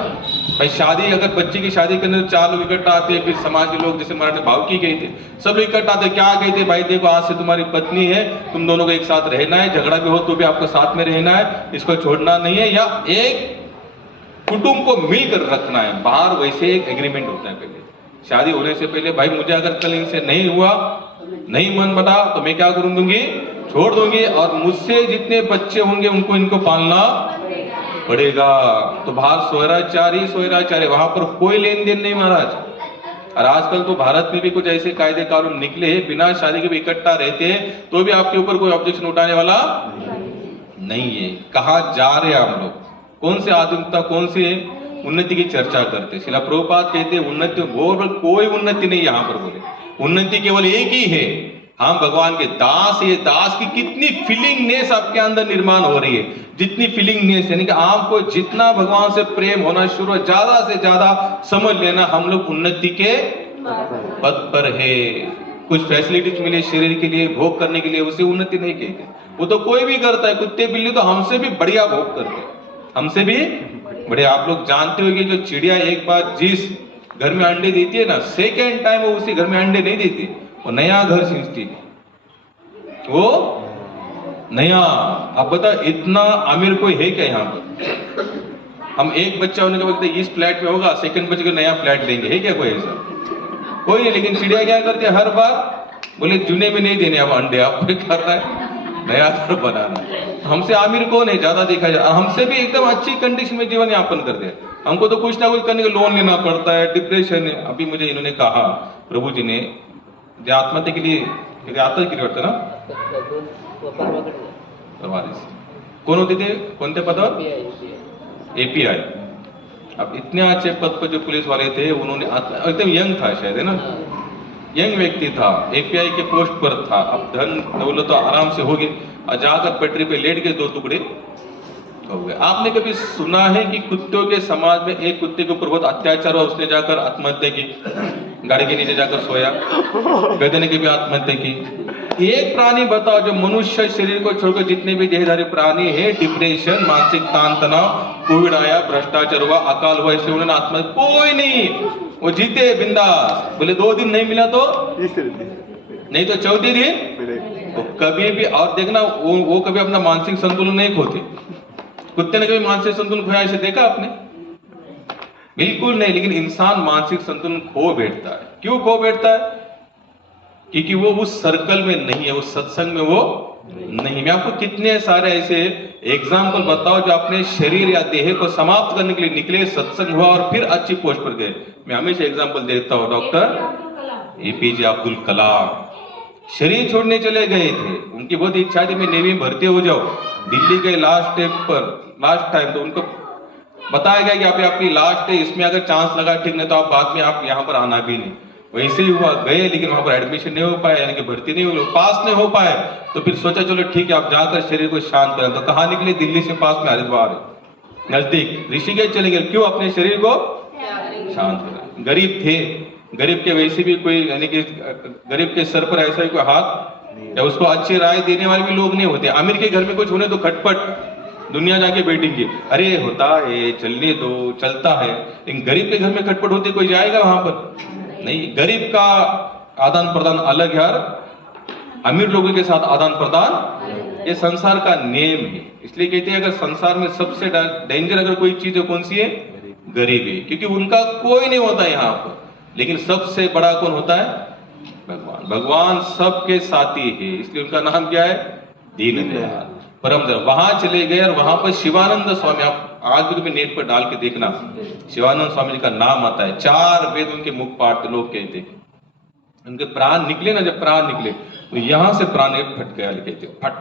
भाई शादी अगर बच्चे की शादी करने तो 4 लोग इकट्ठा आते हैं, फिर समाज के लोग जैसे मराठी भाव की गई थे सब लोग इकट्ठा आते। क्या कहते? भाई देखो आज से तुम्हारी पत्नी है, तुम दोनों को एक साथ रहना है, झगड़ा भी हो तो भी आपको साथ में रहना है, इसको छोड़ना नहीं है, या एक कुटुंब को मिलकर रखना है। बाहर वैसे एक एग्रीमेंट होता है पहले शादी होने से पहले। भाई मुझे अगर कल इनसे नहीं हुआ, नहीं मन बना तो मैं क्या करूं दूंगी? छोड़ दूंगी, और मुझसे जितने बच्चे होंगे उनको इनको पालना पड़ेगा। तो बाहर स्वैराचार ही स्वैराचार है, वहां पर कोई लेन देन नहीं महाराज। और आजकल तो भारत में भी कुछ ऐसे कायदे कानून निकले हैं, बिना शादी के भी इकट्ठा रहते हैं तो भी आपके ऊपर कोई ऑब्जेक्शन उठाने वाला नहीं है। कहाँ जा रहे हैं हम लोग? कौन से आधुनिकता, कौन से उन्नति की चर्चा करते? शिला प्रभुपाद कहते हैं उन्नति, कोई उन्नति नहीं। यहाँ पर बोले उन्नति केवल एक ही है, हम भगवान के दास। ये दास की कितनी फीलिंगनेस आपके अंदर निर्माण हो रही है, जितनी फीलिंगनेस, यानी कि आपको जितना भगवान से प्रेम होना शुरू, ज्यादा से ज्यादा समझ लेना हम लोग उन्नति के पद पर है। कुछ फैसिलिटीज मिले शरीर के लिए, भोग करने के लिए, उसे उन्नति नहीं कहते। वो तो कोई भी करता है, कुत्ते बिल्ली तो हमसे भी बढ़िया भोग करते हैं, हमसे भी बड़े। आप लोग जानते हो कि जो चिड़िया एक बार जिस घर में अंडे देती है ना, सेकेंड टाइम वो उसी घर में अंडे नहीं देती, वो नया घर सींचती है, वो नया। आप बता इतना अमीर कोई है क्या यहाँ पर? हम एक बच्चा होने के वक्त इस फ्लैट में होगा, सेकंड बच्चे को नया फ्लैट देंगे, है क्या कोई ऐसा? कोई नहीं। लेकिन चिड़िया क्या करती है, हर बार बोले जूने में नहीं देने अब अंडे, आपको क्या करना है, नया घर बनाना। हमसे आमिर कौन है ज्यादा देखा जाए, हमसे भी एकदम अच्छी कंडीशन में जीवन यापन करते हैं। हमको तो कुछ ना कुछ करने के लोन लेना पड़ता है, डिप्रेशन है। अभी मुझे इन्होंने कहा प्रभु जी ने आत्महत्या के लिए आत्महत्या के लिए होता ना कौन होते थे, कौन थे पता? एपीआई। अब इतने अच्छे पद पर जो पुलिस वाले थे उन्होंने एकदम यंग था शायद, है ना, यंग व्यक्ति था, एपीआई के पोस्ट पर था। अब धन दौलत तो आराम से हो गई, जाकर पटरी पे लेट गए, 2 टुकड़े हो गए। आपने कभी सुना है कि कुत्तों के समाज में एक कुत्ते के ऊपर बहुत अत्याचार हुआ, उसने जाकर आत्महत्या की, गाड़ी के नीचे जाकर सोया? गधे ने कभी आत्महत्या की? एक प्राणी बताओ जो मनुष्य शरीर को छोड़कर जितने भी देहधारी प्राणी है, डिप्रेशन, मानसिक तान तनाव, कोविड आया, भ्रष्टाचार हुआ, अकाल हुआ, इसलिए उन्होंने आत्महत्या, कोई नहीं, वो जीते बिंदास। बोले 2 दिन नहीं मिला तो नहीं तो चौथे दिन वो कभी भी। और देखना वो कभी अपना मानसिक संतुलन नहीं खोते। कुत्ते ने कभी मानसिक संतुलन खोया ऐसे देखा आपने? बिल्कुल नहीं। लेकिन इंसान मानसिक संतुलन खो बैठता है। क्यों खो बैठता है? क्योंकि वो उस सर्कल में नहीं है, उस सत्संग में वो नहीं। मैं आपको कितने सारे ऐसे एग्जाम्पल बताओ जो अपने शरीर या देह को समाप्त करने के लिए निकले, सत्संग हुआ और फिर अच्छी पोस्ट पर गए। मैं हमेशा एग्जाम्पल देता हूं, डॉक्टर एपीजे अब्दुल कलाम शरीर छोड़ने चले गए थे, उनकी बहुत इच्छा थी मैं नेवी में भर्ती हो जाऊं। दिल्ली गए लास्ट स्टेप पर, लास्ट टाइम, तो उनको बताया गया कि अभी आपकी लास्ट है, इसमें अगर चांस लगा ठीक, नहीं तो आप बाद में आप यहाँ पर आना भी नहीं। वैसे ही हुआ, गए लेकिन वहां पर एडमिशन नहीं हो पाया, यानी कि भर्ती नहीं हो, पास नहीं हो पाए। तो फिर सोचा चलो ठीक है आप जाकर शरीर को शांत करें। तो कहाँ निकले? दिल्ली से पास में हरिद्वार है नजदीक, ऋषिकेश चले गए। क्यों? अपने शरीर को शांत करें। गरीब थे, गरीब के वैसे भी कोई, यानी कि गरीब के सर पर ऐसा ही कोई हाथ या उसको अच्छी राय देने वाले भी लोग नहीं होते। अमीर के घर में कुछ होने तो खटपट दुनिया जाके बैठेंगे, अरे होता है चलने दो, चलता है। लेकिन गरीब के घर में खटपट होती, कोई जाएगा वहां पर? नहीं। गरीब का आदान प्रदान अलग है, अमीर लोगों के साथ आदान प्रदान, ये संसार का नियम है। इसलिए कहते हैं अगर संसार में सबसे डेंजर अगर कोई चीज है कौन सी है? गरीबी। क्योंकि उनका कोई नहीं होता यहाँ पर। लेकिन सबसे बड़ा कौन होता है? भगवान। भगवान सबके साथी है, इसलिए उनका नाम क्या है? दीनदयाल परम दयाल। वहां चले गए और वहां पर शिवानंद स्वामी, आप आज भी तुम्हें नेट पर डाल के देखना, शिवानंद स्वामी जी का नाम आता है। 4 वेद उनके मुख पाठ लोग कहते हैं। उनके प्राण निकले ना, जब प्राण निकले तो यहां से प्राण एक फट गया, कहते फट।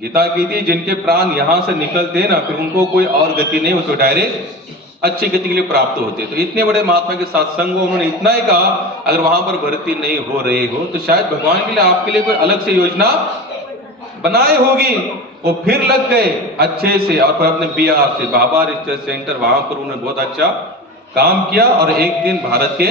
गीता कहती है जिनके प्राण यहां से निकलते हैं ना, फिर उनको कोई और गति नहीं, उसको डायरेक्ट अच्छी गति के लिए प्राप्त होते। तो इतने बड़े महात्मा के साथ संग हो, उन्होंने इतना ही कहा अगर वहां पर भर्ती नहीं हो रही हो तो शायद भगवान के लिए आपके लिए कोई अलग से योजना बनाए होगी। वो फिर लग गए अच्छे से, और फिर अपने बिहार से बाबा रिसर्च सेंटर, वहां पर उन्होंने बहुत अच्छा काम किया और एक दिन भारत के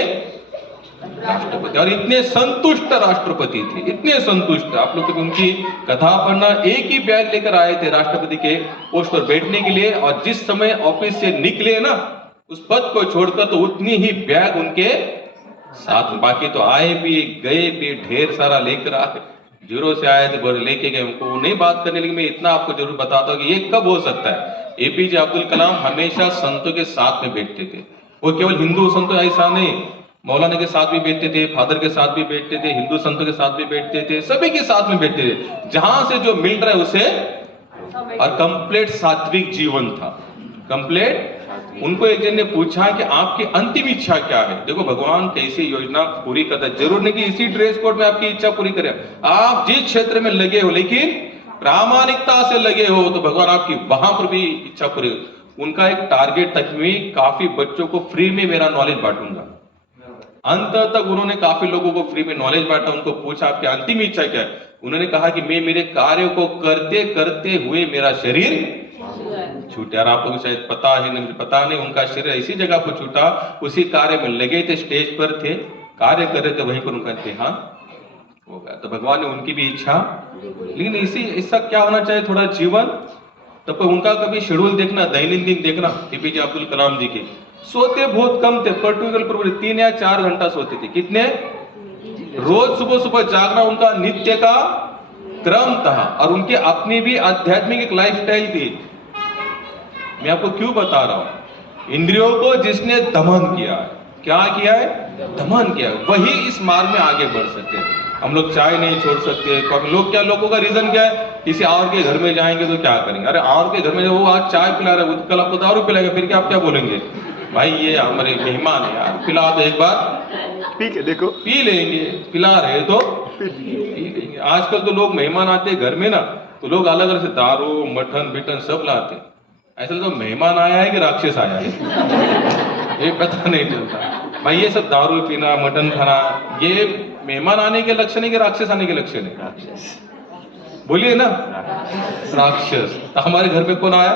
राष्ट्रपति, और इतने संतुष्ट राष्ट्रपति थे, इतने संतुष्ट। आप लोग कभी उनकी कथा पढ़ना, एक ही बैग लेकर आए थे राष्ट्रपति के पोस्ट पर बैठने के लिए, और जिस समय ऑफिस से निकले ना उस पद को छोड़कर, तो उतनी ही बैग उनके साथ। बाकी तो आए भी गए भी, ढेर सारा लेकर आए, जीरो से आए थे बड़े लेके गए। उनको नहीं बात करने लगे। मैं इतना आपको जरूर बताता हूँ कि ये कब हो सकता है। एपीजे अब्दुल कलाम हमेशा संतों के साथ में बैठते थे। वो केवल हिंदू संतों ऐसा नहीं, मौलाना के साथ भी बैठते थे, फादर के साथ भी बैठते थे, हिंदू संतों के साथ भी बैठते थे, सभी के साथ में बैठते थे। जहां से जो मिल रहा है उसे, और कंप्लीट सात्विक जीवन था, कंप्लीट। उनको एक जन ने पूछा कि आपकी अंतिम इच्छा क्या है? देखो भगवान कैसी योजना पूरी करता है। जरूर नहीं कि इसी ड्रेस कोड में आपकी इच्छा पूरी करे, आप जिस क्षेत्र में लगे हो लेकिन प्रामाणिकता से लगे हो तो भगवान आपकी वहां पर भी इच्छा पूरी। उनका एक टारगेट तक में काफी बच्चों को फ्री में मेरा नॉलेज बांटूंगा। अंत तक उन्होंने काफी लोगों को फ्री में नॉलेज बांटा। उनको पूछा आपकी अंतिम इच्छा क्या है? उन्होंने कहा कि मैं मेरे कार्य को करते करते हुए मेरा शरीर छूटे। और आप लोगों को शायद पता है, नहीं पता नहीं, उनका शरीर ऐसी जगह पर छूटा, उसी कार्य में लगे थे, स्टेज पर थे, कार्य कर रहे थे, वहीं पर उनका देहांत हो गया। तो भगवान ने उनकी भी इच्छा, लेकिन इसी ऐसा क्या होना चाहिए थोड़ा जीवन। तो उनका कभी शेड्यूल देखना, दैनंदिन देखना एपीजे अब्दुल कलाम जी के, सोते बहुत कम थे, पर्टिकुलर 3 या 4 घंटा सोते थे। कितने? रोज सुबह सुबह जागना उनका नित्य का क्रम था, और उनकी अपनी भी आध्यात्मिक एक लाइफस्टाइल थी। मैं आपको क्यों बता रहा हूं? इंद्रियों को जिसने दमन किया है, क्या किया है? दमन किया है, वही इस मार्ग में आगे बढ़ सकते हैं। हम लोग चाय नहीं छोड़ सकते। लोग क्या, लोगों का रीजन क्या है? किसी और के घर में जाएंगे तो क्या करेंगे? अरे और के घर में वो आज चाय पिला रहे, कल आपको दारू पिलाएगा, फिर क्या आप क्या बोलेंगे? भाई ये हमारे मेहमान है यार, पिला दो एक बार, पी के देखो, पी लेंगे, पिला रहे तो पी लेंगे। आजकल तो लोग मेहमान आते हैं घर में ना, तो लोग अलग अलग से दारू मटन बिटन सब लाते हैं। ऐसा तो मेहमान आया है कि राक्षस आया है ये पता नहीं चलता। भाई ये सब दारू पीना मटन खाना, ये मेहमान आने के लक्षण है कि राक्षस आने के लक्षण है? राक्षस। बोलिए ना, राक्षस। तो हमारे घर पे कौन आया?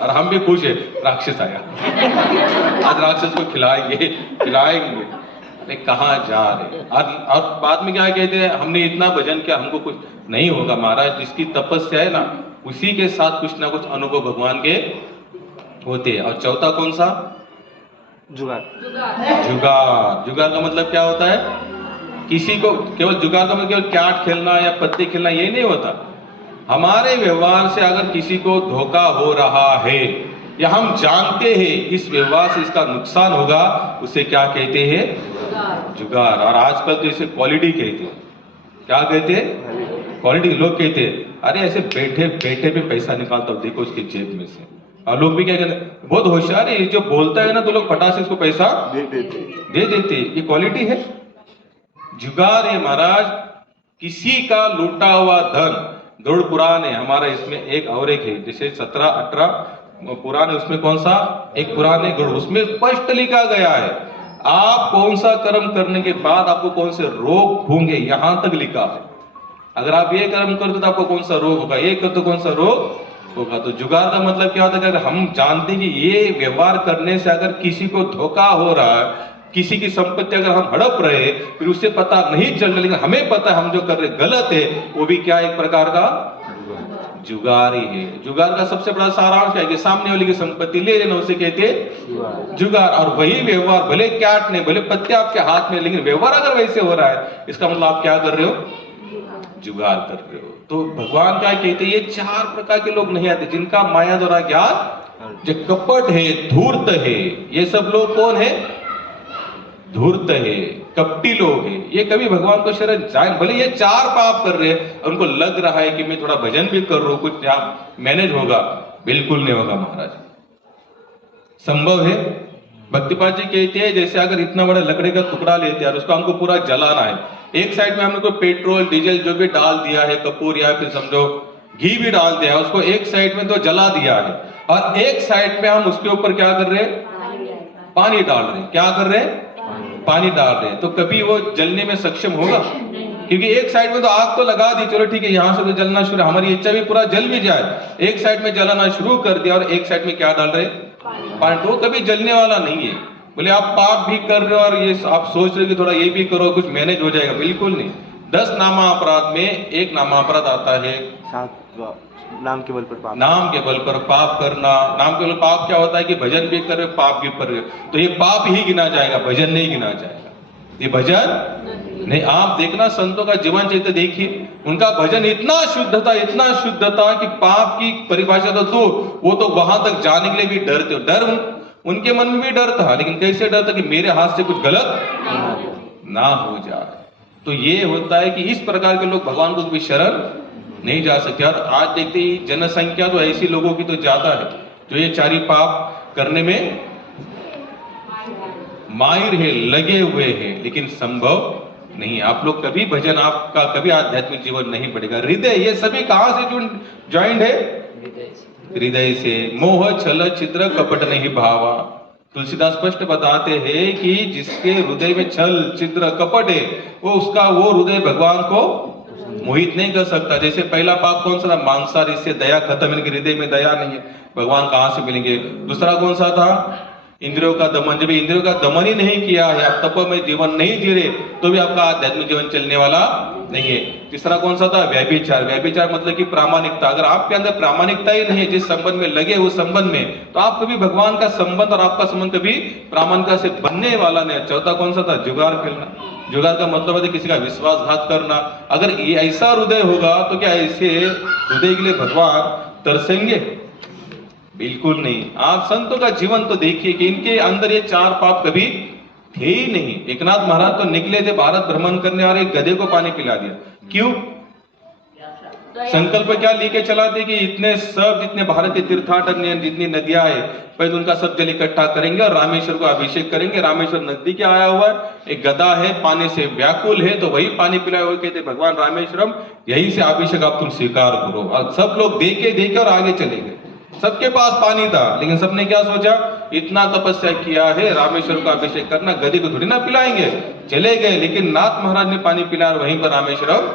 और हम भी खुश है, राक्षस आया। आज राक्षस को खिलाएंगे खिलाएंगे। अरे कहाँ जा रहे? और बाद में क्या कहते हैं? हमने इतना भजन किया, हमको कुछ नहीं होगा। महाराज, जिसकी तपस्या है ना, उसी के साथ कुछ ना कुछ अनुभव भगवान के होते हैं। और चौथा कौन सा? जुगाड़। जुगाड़। जुगाड़ का मतलब क्या होता है? किसी को केवल जुगाड़ का मतलब केवल क्याट खेलना या पत्ते खेलना, ये नहीं होता। हमारे व्यवहार से अगर किसी को धोखा हो रहा है, या हम जानते हैं इस व्यवहार से इसका नुकसान होगा, उसे क्या कहते हैं? जुगाड़। और आजकल तो इसे क्वालिटी कहते हैं। क्या कहते हैं? क्वालिटी। लोग कहते हैं अरे ऐसे बैठे बैठे भी पैसा निकालता हूं, देखो उसकी जेब में से। और लोग भी क्या कहते हैं? बहुत होशियार है, जो बोलता है ना तो लोग फटाक से उसको पैसा दे देते। ये क्वालिटी है? जुगाड़ है महाराज। किसी का लूटा हुआ धन, गरुड़ पुराण है हमारा, इसमें एक और एक है, जैसे 17-18 पुराण है, उसमें कौन सा एक पुराण है गरुड़, उसमें स्पष्ट लिखा गया है आप कौन सा कर्म करने के बाद आपको कौन से रोग होंगे, यहां तक लिखा है। अगर आप ये कर्म करते तो आपको कौन सा रोग होगा, ये करते तो कौन सा रोग होगा। तो जुगाड़ का मतलब क्या होता है? अगर हम जानते हैं कि ये व्यवहार करने से अगर किसी को धोखा हो रहा है, किसी की संपत्ति अगर हम हड़प रहे, फिर उससे पता नहीं चल रहा, लेकिन हमें पता है हम जो कर रहे गलत है, वो भी क्या एक प्रकार का जुगाड़ ही है। जुगाड़ का सबसे बड़ा सारांश है कि सामने वाले की संपत्ति ले लेना, उसे कहते हैं जुगाड़। और वही व्यवहार, भले क्याट ने, भले पत्ते आपके हाथ में, लेकिन व्यवहार अगर वैसे हो रहा है, इसका मतलब आप क्या कर रहे हो? जुगाड़ कर रहे हो। तो भगवान क्या कहते हैं? ये 4 प्रकार के लोग नहीं आते जिनका माया द्वारा ज्ञान, जो कपट है, धूर्त है। ये सब लोग कौन है? धूर्त है, कपटी लोग हैं। ये कभी भगवान को शरण जाए, भले ये 4 पाप कर रहे हैं, उनको लग रहा है कि मैं थोड़ा भजन भी कर रहा हूं, कुछ यहां मैनेज होगा। बिल्कुल नहीं होगा महाराज। संभव है? भक्तिपाद जी कहते हैं जैसे अगर इतना बड़ा लकड़ी का टुकड़ा लेते हैं और उसको हमको पूरा जलाना है, एक साइड में हमने कोई पेट्रोल डीजल जो भी डाल दिया है, कपूर या फिर समझो घी भी डाल दिया है, उसको एक साइड में तो जला दिया है, और एक साइड में हम उसके ऊपर क्या कर रहे हैं? पानी डाल रहे हैं। क्या कर रहे हैं? पानी डाल रहे हैं। तो कभी वो जलने में सक्षम होगा? क्योंकि एक साइड में तो आग तो लगा दी, चलो ठीक है, यहां से तो जलना शुरू, हमारी इच्छा भी पूरा जल भी जाए, एक साइड में जलाना शुरू कर दिया और एक साइड में क्या डाल रहे? पानी। तो कभी जलने वाला नहीं है। बोले आप पाप भी कर रहे हो और ये आप सोच रहे हो कि थोड़ा ये भी करो, कुछ मैनेज हो जाएगा, बिल्कुल नहीं। 10 नामा अपराध में एक नामा अपराध आता है, नाम के बल पर पाप। नाम के बल पर पाप करना। नाम के बल पाप क्या होता है कि भजन भी कर रहे हो, पाप भी कर रहे हो, तो ये पाप ही गिना जाएगा, भजन नहीं गिना जाएगा। ये भजन नहीं। आप देखना संतों का जीवन चरित्र देखिए, उनका भजन इतना शुद्ध था कि पाप की परिभाषा तो दूर, वो तो वहां तक जाने के लिए भी डरते। डर उनके मन में भी डर था, लेकिन कैसे डर था? कि मेरे हाथ से कुछ गलत ना हो जाए। तो ये होता है कि इस प्रकार के लोग भगवान को भी शरण नहीं जा सकते। और आज देखते ही जनसंख्या तो ऐसी लोगों की तो ज्यादा है जो ये 4 पाप करने में माहिर है, लगे हुए हैं, लेकिन संभव नहीं। आप लोग कभी भजन, आपका कभी आध्यात्मिक जीवन नहीं बढ़ेगा। हृदय, ये सभी कहां से ज्वाइंट है? हृदय से। मोह छल छिद्र कपट नहीं भावा। तुलसीदास स्पष्ट बताते हैं कि जिसके हृदय में छल छिद्र कपट है, वो हृदय भगवान को मोहित नहीं कर सकता। जैसे पहला पाप कौन सा था? मांसाहार, इससे दया खत्म, इनके हृदय में दया नहीं है, भगवान कहां से मिलेंगे? दूसरा कौन सा था? इंद्रियों का दमन। जब इंद्रियों का दमन ही नहीं किया है, आप तप में जीवन नहीं जी रहे, तो भी आपका आध्यात्मिक जीवन चलने वाला नहीं है। तीसरा कौन सा था? व्यभिचार। व्यभिचार मतलब कि प्रामाणिकता। अगर आपके अंदर प्रामाणिकता ही नहीं है, जिस संबंध में लगे उस संबंध में, तो आप कभी भगवान का संबंध और आपका संबंध कभी प्रामाणिकता से बनने वाला नहीं। चौथा कौन सा था? जुगाड़ खेलना। जुगाड़ का मतलब है किसी का विश्वासघात करना। अगर ये ऐसा हृदय होगा तो क्या ऐसे हृदय के लिए भगवान तरसेंगे? बिल्कुल नहीं। आप संतों का जीवन तो देखिए कि इनके अंदर ये चार पाप कभी थे ही नहीं। एकनाथ महाराज तो निकले थे भारत भ्रमण करने और एक गधे को पानी पिला दिया। क्यों? संकल्प क्या लेके चला थे कि इतने सब जितने भारत के तीर्थाटन जितनी नदियां है, पहले उनका सब जल इकट्ठा करेंगे और रामेश्वर को अभिषेक करेंगे। रामेश्वर नजदीक आया हुआ है, एक गधा है, पानी से व्याकुल है, तो वही पानी पिलाए हुए कहते भगवान रामेश्वरम यही से अभिषेक आप तुम स्वीकार करो। और सब लोग देखे देखे और आगे चले गए। सबके पास पानी था, लेकिन सबने क्या सोचा? इतना तपस्या किया है, रामेश्वर का अभिषेक करना, गधे को थोड़ी ना पिलाएंगे। चले गए, लेकिन नाथ महाराज ने पानी पिलाया और वहीं पर रामेश्वरम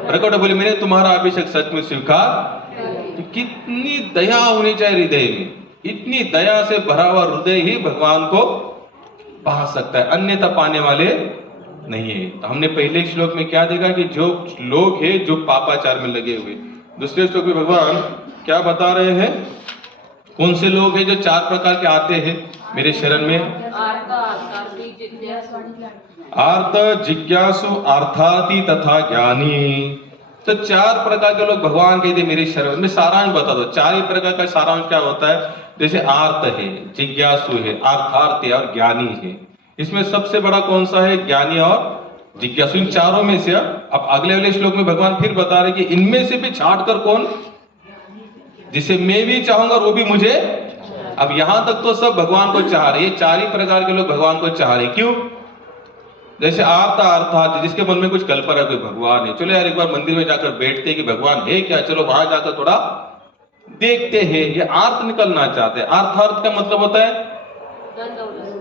प्रकट बोले मैंने तुम्हारा अभिषेक सच में स्वीकार। तो कितनी दया होनी चाहिए हृदय में। इतनी दया से भरा हुआ हृदय ही भगवान को पा सकता है, अन्यथा पाने वाले नहीं है। तो हमने पहले श्लोक में क्या देखा कि जो लोग हैं जो पापाचार में लगे हुए। दूसरे श्लोक में भगवान क्या बता रहे हैं? कौन से लोग हैं जो चार प्रकार के आते हैं मेरे शरण में? आर्त, जिज्ञासु, अर्थार्थी तथा ज्ञानी। तो चार प्रकार के लोग भगवान कहते मेरे शरण में। सारांश बता दो, चार ही प्रकार का सारांश क्या होता है? जैसे आर्त है, जिज्ञासु है, अर्थार्थ है और ज्ञानी है। इसमें सबसे बड़ा कौन सा है? ज्ञानी और जिज्ञासु। इन चारों में से अब अगले अगले श्लोक में भगवान फिर बता रहे कि इनमें से भी छाट कर कौन, जिसे मैं भी चाहूंगा वो भी मुझे। अब यहां तक तो सब भगवान को चाह रहे, चार ही प्रकार के लोग भगवान को चाह रहे। क्यों? जैसे आर्ता अर्थात, जिसके मन में कुछ कल्पना कोई भगवान है, चलो यार एक बार मंदिर में जाकर बैठते कि भगवान है क्या, चलो वहां जाकर थोड़ा देखते हैं। ये आर्त निकलना चाहते हैं। अर्थार्थ का मतलब होता है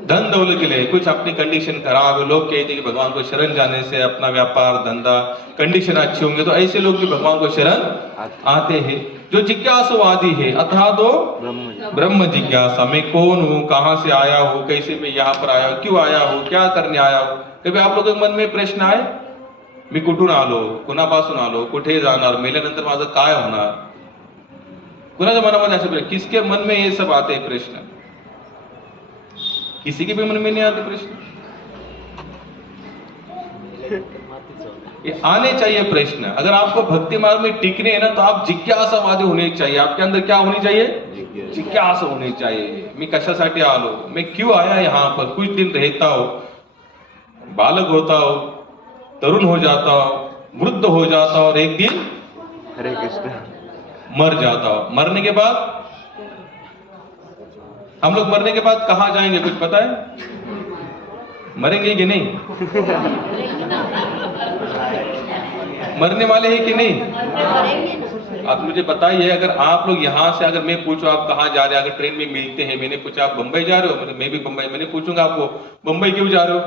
धन दौलत के लिए। कुछ अपनी कंडीशन खराब है, लोग कहते हैं कि भगवान को शरण जाने से अपना व्यापार धंधा कंडीशन अच्छी होंगे, तो ऐसे लोग भी भगवान को शरण आते हैं। जो जिज्ञासुवादी है अर्थात तो ब्रह्म जिज्ञासा, मैं कौन हूँ, कहाँ से आया हूँ, कैसे मैं यहाँ पर आया हूँ, क्यों आया हूँ, क्या करने आया हूँ। कभी आप लोगों के मन में प्रश्न आए मी कुठून आलो, कुणापासून आलो, कुठे जाणार, मेल्यानंतर माझं काय होणार? कुणाच्या मनामध्ये असे प्रश्न? किसके मन में ये सब आते हैं प्रश्न? किसी के भी मन में नहीं आते प्रश्न? ये आने चाहिए प्रश्न। अगर आपको भक्ति मार्ग में टिकने है ना, तो आप जिज्ञासावादी होने चाहिए। आपके अंदर क्या होनी चाहिए? जिज्ञासा होनी चाहिए। मैं कशासाठी आलो, मैं क्यों आया यहाँ पर, कुछ दिन रहता हो, बालक होता हो, तरुण हो जाता हो, वृद्ध हो जाता हो और एक दिन हरे कृष्ण मर जाता हो। मरने के बाद हम लोग मरने के बाद कहां जाएंगे कुछ पता है? मरेंगे कि नहीं? मरने वाले हैं कि नहीं? आप मुझे बताइए। अगर आप लोग यहाँ से, अगर मैं पूछूं आप कहाँ जा रहे हैं, अगर ट्रेन में मिलते हैं, मैंने पूछा आप बंबई जा रहे हो, मैं भी बंबई, मैंने पूछूंगा आपको बंबई क्यों जा रहे हो?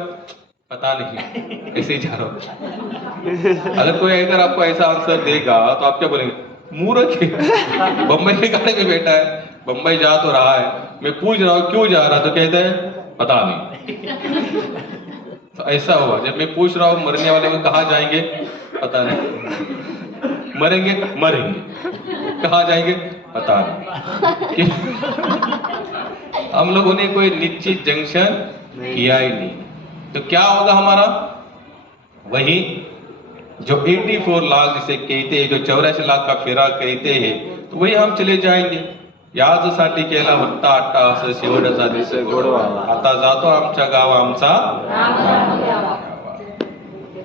पता नहीं, ऐसे ही जा रहा हूं। अगर कोई अगर आपको ऐसा आंसर देगा तो आप क्या बोलेंगे? मूर्ख है, बंबई के गाड़ी में बैठा है, बंबई जा तो रहा है, मैं पूछ रहा हूं क्यों जा रहा, तो कहते हैं पता नहीं। तो ऐसा हुआ, जब मैं पूछ रहा हूं मरने वाले में कहाँ जाएंगे, पता नहीं, मरेंगे मरेंगे, कहाँ जाएंगे पता नहीं। हम लोगों ने कोई निश्चित जंक्शन किया ही नहीं। तो क्या होगा हमारा? वही जो 84 लाख जिसे कहते हैं, जो 84 लाख का फेरा कहते हैं, तो वही हम चले जाएंगे। याजसाठी केला होता अट्टास, शेवटचा दिसे गोडवा, आता जातो आमच्या गाव आमचा।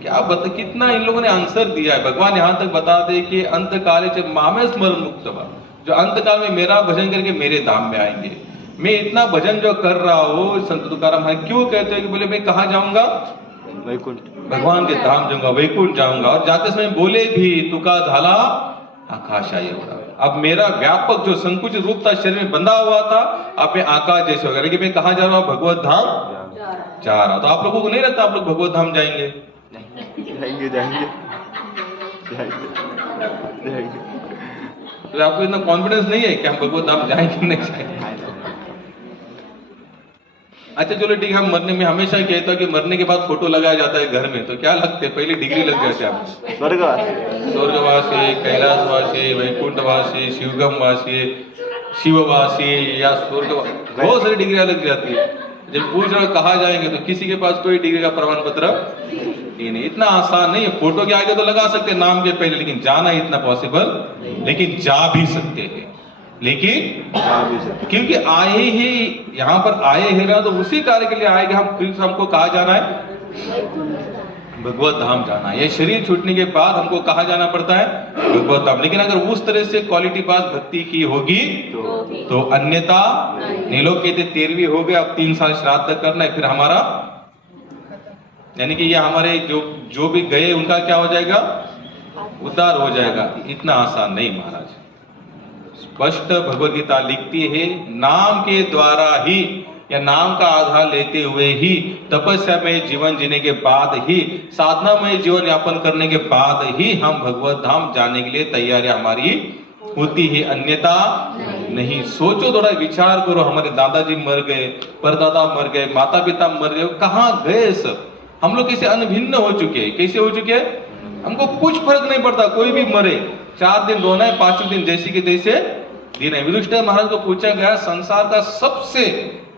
क्या बता, कितना इन लोगों ने आंसर दिया है। भगवान यहाँ तक बताते कि अंत काले च मामे स्मरण मुक्त हुआ, जो अंत काल में मेरा भजन करके मेरे धाम में आएंगे। मैं इतना भजन जो कर रहा हूँ, संत तुकाराम है क्यों कहते हैं कि बोले मैं कहाँ जाऊंगा? वैकुंठ, भगवान के धाम जाऊंगा, वैकुंठ जाऊंगा। और जाते समय बोले भी तुका झाला आकाशा एवढा। अब मेरा व्यापक जो संकुचित रूप था, शरीर में बंधा हुआ था, अब मैं आकाश जैसे होगा। लेकिन मैं कहाँ जा रहा हूँ? भगवत धाम जा रहा। तो आप लोगों को नहीं रहता आप लोग भगवत धाम जाएंगे? जाएंगे जाएंगे जाएंगे जाएंगे। तो आपको इतना कॉन्फिडेंस नहीं है कि हम भगवत धाम जाएंगे नहीं जाएंगे? अच्छा चलो ठीक है, हम मरने में हमेशा कहता है कि मरने के बाद फोटो लगाया जाता है घर में, तो क्या लगते हैं पहले डिग्री लग जाती है आपको? स्वर्गवासी स्वर्गवासी, कैलाशवासी, वैकुंठवासी, शिवगमवासी, शिववासी या स्वर्ग, बहुत सारी डिग्रियां लग जाती है। जब पूछ रहे हो कहाँ जाएंगे तो किसी के पास कोई डिग्री का प्रमाण पत्र ही नहीं। इतना आसान नहीं है, फोटो के आगे तो लगा सकते हैं नाम के पहले, लेकिन जाना इतना पॉसिबल, लेकिन जा भी सकते हैं। लेकिन जा भी सकते क्योंकि आए ही यहाँ पर आए हैं ना, तो उसी कार्य के लिए आएंगे हम। फिर हमको कहाँ जाना है? भगवत धाम जाना है। ये शरीर छूटने के बाद हमको कहाँ जाना पड़ता है? भगवत धाम। लेकिन अगर उस तरह से क्वालिटी पास भक्ति की होगी तो अन्यथा नहीं। लोग कहते 13वीं हो गए, अब 3 साल श्राद्ध करना है, फिर हमारा यानी कि ये हमारे जो भी गए उनका क्या हो जाएगा? उद्धार हो जाएगा। इतना आसान नहीं महाराज। स्पष्ट भगवत गीता लिखती है, नाम के द्वारा ही या नाम का आधार लेते हुए ही, तपस्या में जीवन जीने के बाद ही, साधना में जीवन यापन करने के बाद ही हम भगवत धाम जाने के लिए तैयारी हमारी होती है, अन्यथा नहीं। सोचो, थोड़ा विचार करो, हमारे दादाजी मर गए, परदादा मर गए, माता पिता मर गए, कहाँ गए सब? हम लोग कैसे अनभिन्न हो चुके हैं, कैसे हो चुके हैं? हमको कुछ फर्क नहीं पड़ता, कोई भी मरे, 4 दिन रोना है, 5वें दिन जैसे के तैसे दिन है। युधिष्ठिर महाराज को पूछा गया, संसार का सबसे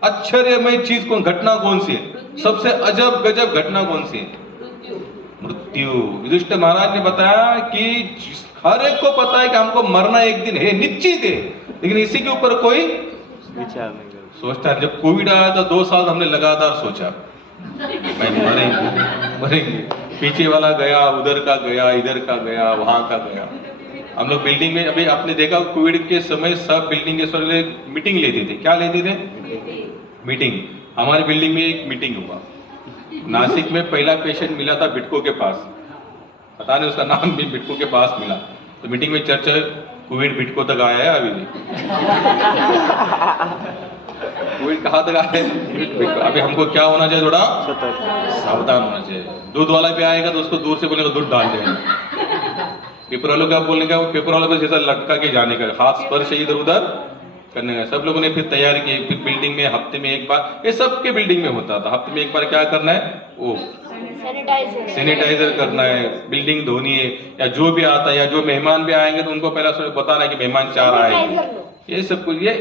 आश्चर्यमय चीज घटना कौन सी है? सबसे अजब गजब घटना कौन सी है? मृत्यु। युधिष्ठिर महाराज ने बताया कि हर एक को पता है कि हमको मरना एक दिन है, निश्चित है, लेकिन इसी के ऊपर कोई विचार नहीं करते। सोचता है। जब कोविड आया था 2 साल हमने लगातार सोचा भाई मरेंगे। पीछे वाला गया, उधर का गया, इधर का गया, वहां का गया। हम लोग बिल्डिंग में अभी आपने देखा कोविड के समय सब बिल्डिंग के सारे मीटिंग लेते थे। क्या लेते थे? मीटिंग। हमारी बिल्डिंग में एक मीटिंग हुआ। नासिक में पहला पेशेंट मिला था बिटको के पास, पता नहीं उसका नाम भी बिटको के पास मिला, तो मीटिंग में चर्चा, कोविड बिटको तक आया है अभी नहीं। कोविड कहाँ तक आया है? अभी हमको क्या होना चाहिए? थोड़ा सावधान होना चाहिए। दूध वाला भी आएगा तो उसको दूर से बोलेगा दूध डाल देना। पेपर वालों का बोलने का, पेपर वालों को जैसा लटका के जाने का, हाथ स्पर्श इधर उधर करने का। सब लोगों ने फिर तैयारी की, फिर बिल्डिंग में हफ्ते में एक बार, ये सबके बिल्डिंग में होता था, हफ्ते में एक बार क्या करना है? वो सैनिटाइजर करना है, बिल्डिंग धोनी है, या जो भी आता है या जो मेहमान भी आएंगे तो उनको पहला बताना है कि मेहमान 4 आएंगे। ये सब कुछ ये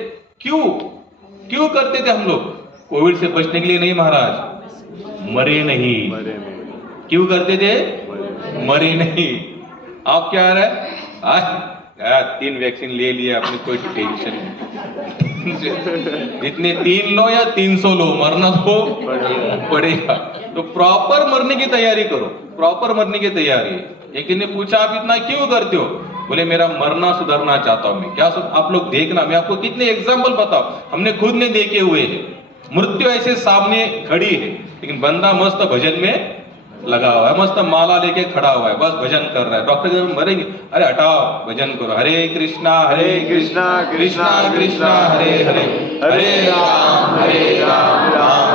क्यों करते थे हम लोग? कोविड से बचने के लिए नहीं महाराज, मरे नहीं। क्यों करते थे? मरे नहीं। आप क्या आ रहा है? 3 वैक्सीन ले लिया, अपने कोई टेंशन नहीं। जितने 3 लो या 300 लो, मरना तो पड़ेगा। तो प्रॉपर मरने की तैयारी करो, प्रॉपर मरने की तैयारी। एक दिन ने पूछा, आप इतना क्यों करते हो? बोले मेरा मरना सुधरना चाहता हूं मैं। क्या आप लोग देखना, मैं आपको कितने एग्जाम्पल बताऊं, हमने खुद ने देखे हुए हैं। मृत्यु ऐसे सामने खड़ी है, लेकिन बंदा मस्त भजन में लगा हुआ है, मस्त माला लेके खड़ा हुआ है, बस भजन कर रहा है। डॉक्टर कहते मरेंगे, अरे हटाओ, भजन करो, हरे कृष्णा कृष्णा कृष्णा हरे हरे, हरे राम राम राम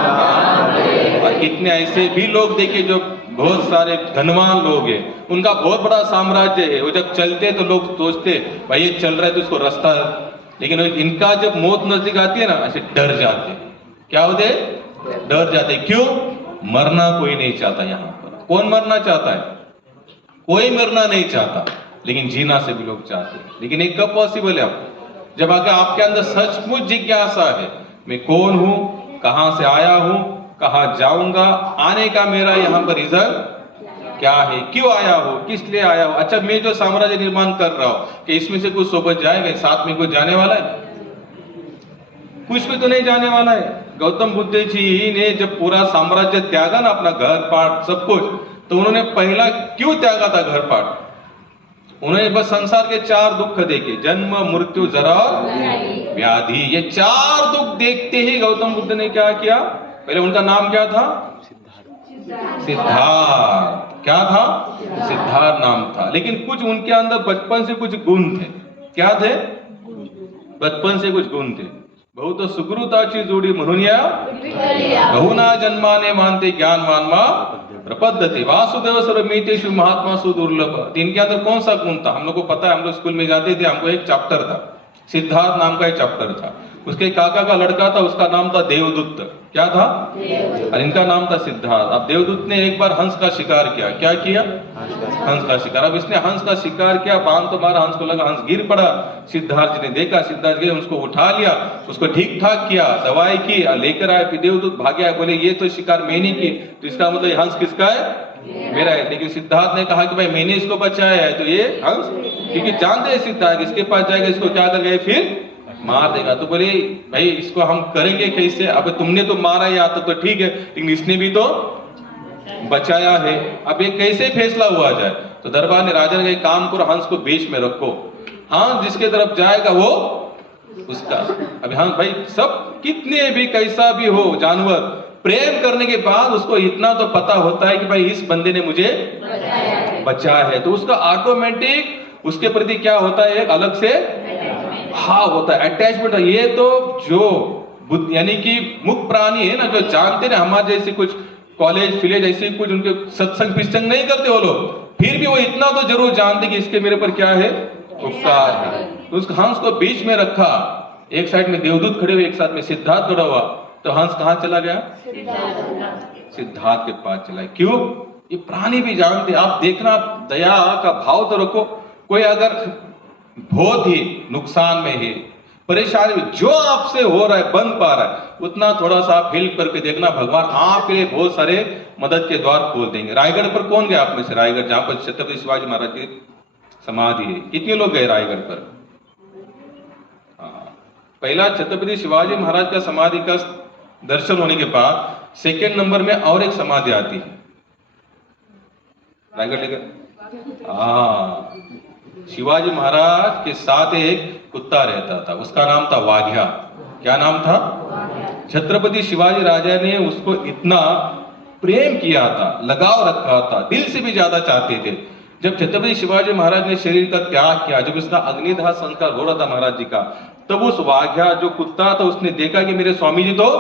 हरे। और कितने ऐसे भी लोग देखे जो बहुत सारे धनवान लोग हैं, उनका बहुत बड़ा साम्राज्य है, वो जब चलते तो लोग सोचते भाई ये चल रहा है तो उसको रास्ता, लेकिन इनका जब मौत नजदीक आती है ना, ऐसे डर जाते। क्या होते? डर जाते। क्यों? मरना कोई नहीं चाहता। यहाँ पर कौन मरना चाहता है? कोई मरना नहीं चाहता, लेकिन जीना से भी लोग चाहते हैं। लेकिन ये कब पॉसिबल है आपको? जब आगे आपके अंदर सचमुच जिज्ञासा है, मैं कौन हूं, कहां से आया हूं, कहां जाऊंगा, आने का मेरा यहाँ पर रीजन क्या है, क्यों आया हो, किस लिए आया हो। अच्छा, मैं जो साम्राज्य निर्माण कर रहा हूं, कि इसमें से कुछ सोबत जाएगा, साथ में कुछ जाने वाला है? कुछ भी तो नहीं जाने वाला है। गौतम बुद्ध जी ने जब पूरा साम्राज्य त्यागा ना, अपना घर पाट सब कुछ, तो उन्होंने पहला क्यों त्यागा था घर पाट? उन्होंने बस संसार के 4 दुख देखे, जन्म मृत्यु जरा और व्याधि। ये 4 दुख देखते ही गौतम बुद्ध ने क्या किया? पहले उनका नाम क्या था? सिद्धार्थ। क्या था? सिद्धार्थ नाम था। लेकिन कुछ उनके अंदर बचपन से कुछ गुण थे। क्या थे? बचपन से कुछ गुण थे। बहुत सुकृताची जोडी म्हणून या बहुना जन्माने मानते ज्ञान मानमा प्रपद्धते वासुदेव सर्वमितेषु महात्मा सुदुर्लभ। इनके अंदर कौन सा गुण था? हम लोग को पता है, हम लोग स्कूल में जाते थे, हमको एक चैप्टर था सिद्धार्थ नाम का एक चैप्टर था। उसके काका का लड़का था, उसका नाम था देवदूत। क्या था? और इनका नाम था सिद्धार्थ। अब देवदूत ने एक बार हंस का शिकार किया। क्या किया? हंस का शिकार। अब इसने हंस का शिकार किया, बांध तो मारा, हंस को लगा, हंस गिर पड़ा। सिद्धार्थ जी ने देखा, सिद्धार्थ जी ने उसको उठा लिया, उसको ठीक ठाक किया, दवाई की और लेकर आए। फिर देवदूत भाग गया, बोले ये तो शिकार मैंने की, तो इसका मतलब ये हंस किसका है? मेरा है। लेकिन सिद्धार्थ ने कहा कि भाई मैंने इसको बचाया है, तो ये हंस, क्योंकि जानते हैं सिद्धार्थ इसके पास जाएगा, इसको क्या कर गए, फिर मार देगा। तो बोले भाई इसको हम करेंगे कैसे? अब तुमने तो मारा या तो ठीक है, लेकिन इसने भी तो बचाया है, अब ये कैसे फैसला हुआ जाए? तो दरबार ने राजा ने काम करो, हंस को बीच में रखो, हाँ जिसके तरफ जाएगा वो उसका। अभी हाँ भाई, सब कितने भी कैसा भी हो जानवर, प्रेम करने के बाद उसको इतना तो पता होता है कि भाई इस बंदे ने मुझे बचाया है, तो उसका ऑटोमेटिक उसके प्रति क्या होता है, एक अलग से हाँ होता है, अटैचमेंट। ये तो जो यानी कि मुक्त प्राणी है ना, जो जानते ना, हमारे जैसे कुछ कॉलेज फिलेज ऐसे कुछ उनके सत्संग पिस्तंग नहीं करते वो लोग, फिर भी वो इतना तो जरूर जानते कि इसके मेरे पर क्या है, उपकार है। तो उस हंस को बीच में रखा, एक साइड में देवदूत खड़े हुए, एक साइड में सिद्धार्थ खड़ा हुआ। तो हंस कहां चला गया? सिद्धार्थ के पास चला। क्यों? ये प्राणी भी जानते। आप देखना, दया का भाव तो रखो। कोई अगर बहुत ही नुकसान में है, परेशानी में, जो आपसे हो रहा है, बन पा रहा है, उतना थोड़ा सा आप हेल्प करके देखना, भगवान आपके लिए बहुत सारे मदद के द्वार खोल देंगे। रायगढ़ पर कौन गया आप में से? रायगढ़ जहां पर छत्रपति शिवाजी महाराज की समाधि है, कितने लोग गए रायगढ़ पर? पहला छत्रपति शिवाजी महाराज का समाधि का दर्शन होने के बाद सेकंड नंबर में और एक समाधि आती है रायगढ़ लेकर। शिवाजी महाराज के साथ एक कुत्ता रहता था, उसका नाम था वाघ्या। क्या नाम था? छत्रपति शिवाजी राजा ने उसको इतना प्रेम किया था, लगाव रखा था, दिल से भी ज्यादा चाहते थे। जब छत्रपति शिवाजी महाराज ने शरीर का त्याग किया, जब उसका अग्निदाह संस्कार हो रहा था महाराज जी का, तब उस वाघ्या जो कुत्ता था, उसने देखा कि मेरे स्वामी जी तो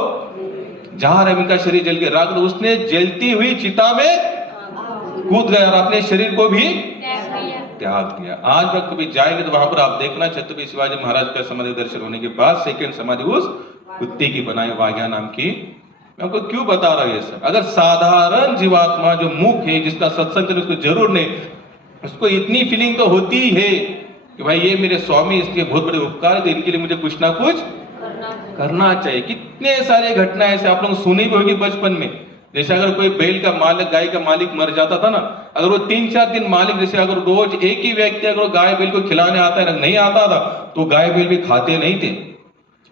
जा रहे, इनका शरीर जल के राख, तो उसने जलती हुई चिता में कूद गया और अपने शरीर को भी त्याग दिया। आज वक्त कभी जाएंगे तो वहां पर आप देखना, छत्रपति शिवाजी महाराज का समाधि दर्शन होने के बाद सेकंड समाधि उस कुत्ते की बनाई, वाघ्या नाम की। मैं आपको क्यों बता रहा हूं ये सब? अगर साधारण जीवात्मा जो मूक है, जिसका सत्संग करने उसको जरूर नहीं, उसको इतनी फीलिंग तो होती ही है कि भाई ये मेरे स्वामी, इसके बहुत बड़े उपकार है, इनके लिए मुझे कुछ ना कुछ करना चाहिए। कितने सारे घटना ऐसे आप लोग सुनी भी होगी बचपन में। जैसे अगर कोई बैल का मालिक, गाय का मालिक मर जाता था ना, अगर वो 3-4 दिन मालिक, जैसे अगर रोज एक ही व्यक्ति अगर गाय बैल को खिलाने आता है, नहीं आता था, तो गाय बैल भी खाते नहीं थे,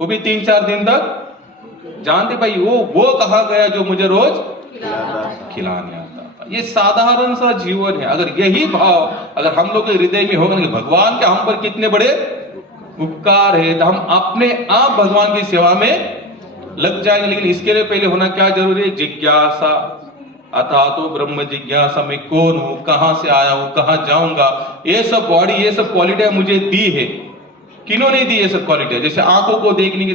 वो भी 3-4 दिन तक जानते भाई वो कहा गया जो मुझे रोज खिलाने आता था। ये साधारण सा जीवन है। अगर यही भाव अगर हम लोग के हृदय में होगा कि भगवान के हम पर कितने बड़े उपकार है, तो हम अपने आप भगवान की सेवा में लग जाएंगे। लेकिन इसके लिए पहले होना क्या जरूरी है? जिज्ञासा। अथा तो ब्रह्म जिज्ञासा, मैं कौन हूं, कहां से आया हूं, कहां जाऊंगा। ये सब बॉडी, ये सब क्वालिटी मुझे दी है, किन्होंने दी ये सब क्वालिटी? जैसे आंखों को देखने की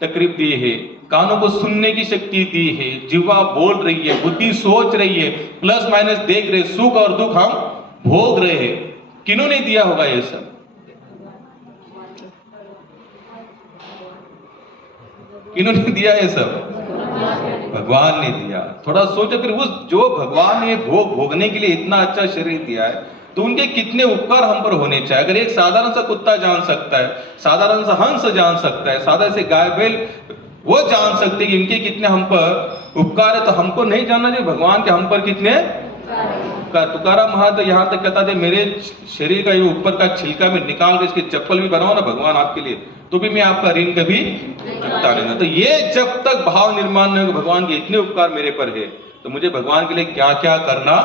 तकरीब दी है, कानों को सुनने की शक्ति दी है, जिह्वा बोल रही है, बुद्धि सोच रही है, प्लस माइनस देख रहे, सुख और दुख हम भोग रहे हैं। किन्होंने दिया होगा ये सब? किन्होंने दिया ये सब? भगवान ने दिया। थोड़ा सोचो फिर, उस जो भगवान ने भोगने के लिए इतना अच्छा शरीर दिया है, तो उनके कितने उपकार हम पर होने चाहिए। अगर एक साधारण सा कुत्ता जान सकता है, साधारण सा हंस जान सकता है, साधारण से गाय बैल वो जान सकते हैं कि इनके कितने हम पर उपकार है, तो हमको नहीं जानना चाहिए भगवान के हम पर कितने उपकार? तुकाराम महाराज तो यहाँ तक कहता थे, मेरे शरीर का ये ऊपर का छिलका में निकाल के इसकी चप्पल भी बनाओ ना भगवान आपके लिए, तो भी मैं आपका ऋण कभी चुकता नहीं। तो ये जब तक भाव निर्माण नहीं होगा भगवान के इतने उपकार मेरे पर है, तो मुझे भगवान के लिए क्या क्या करना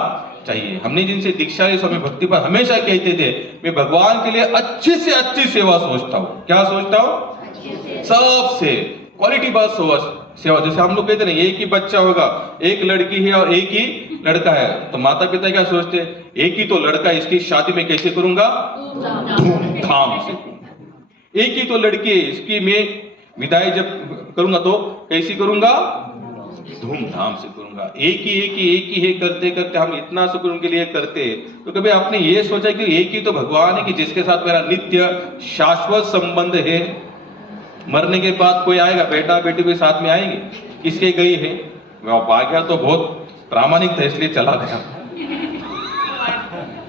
चाहिए। हमने जिनसे दीक्षा ली, स्वामी भक्ति पर हमेशा कहते थे, मैं भगवान के लिए अच्छी से अच्छी सेवा सोचता हूँ। क्या सोचता हूँ? सबसे क्वालिटी बात सेवा। जैसे हम लोग कहते हैं एक ही बच्चा होगा, एक लड़की है और एक ही लड़का है, तो माता पिता क्या सोचते हैं? एक ही तो लड़का, इसकी शादी में कैसे करूंगा? धूमधाम से। एक ही तो लड़की है, इसकी मैं विदाई जब करूंगा तो कैसी करूंगा? धूमधाम से करूंगा। एक ही है करते करते हम इतना सब उनके लिए करते, तो कभी आपने ये सोचा कि एक ही तो भगवान है कि जिसके साथ मेरा नित्य शाश्वत संबंध है। मरने के बाद कोई आएगा, बेटा बेटी के साथ में आएंगे, किसके गई है, वह भाग्य तो बहुत प्रामाणिक था इसलिए चला गया।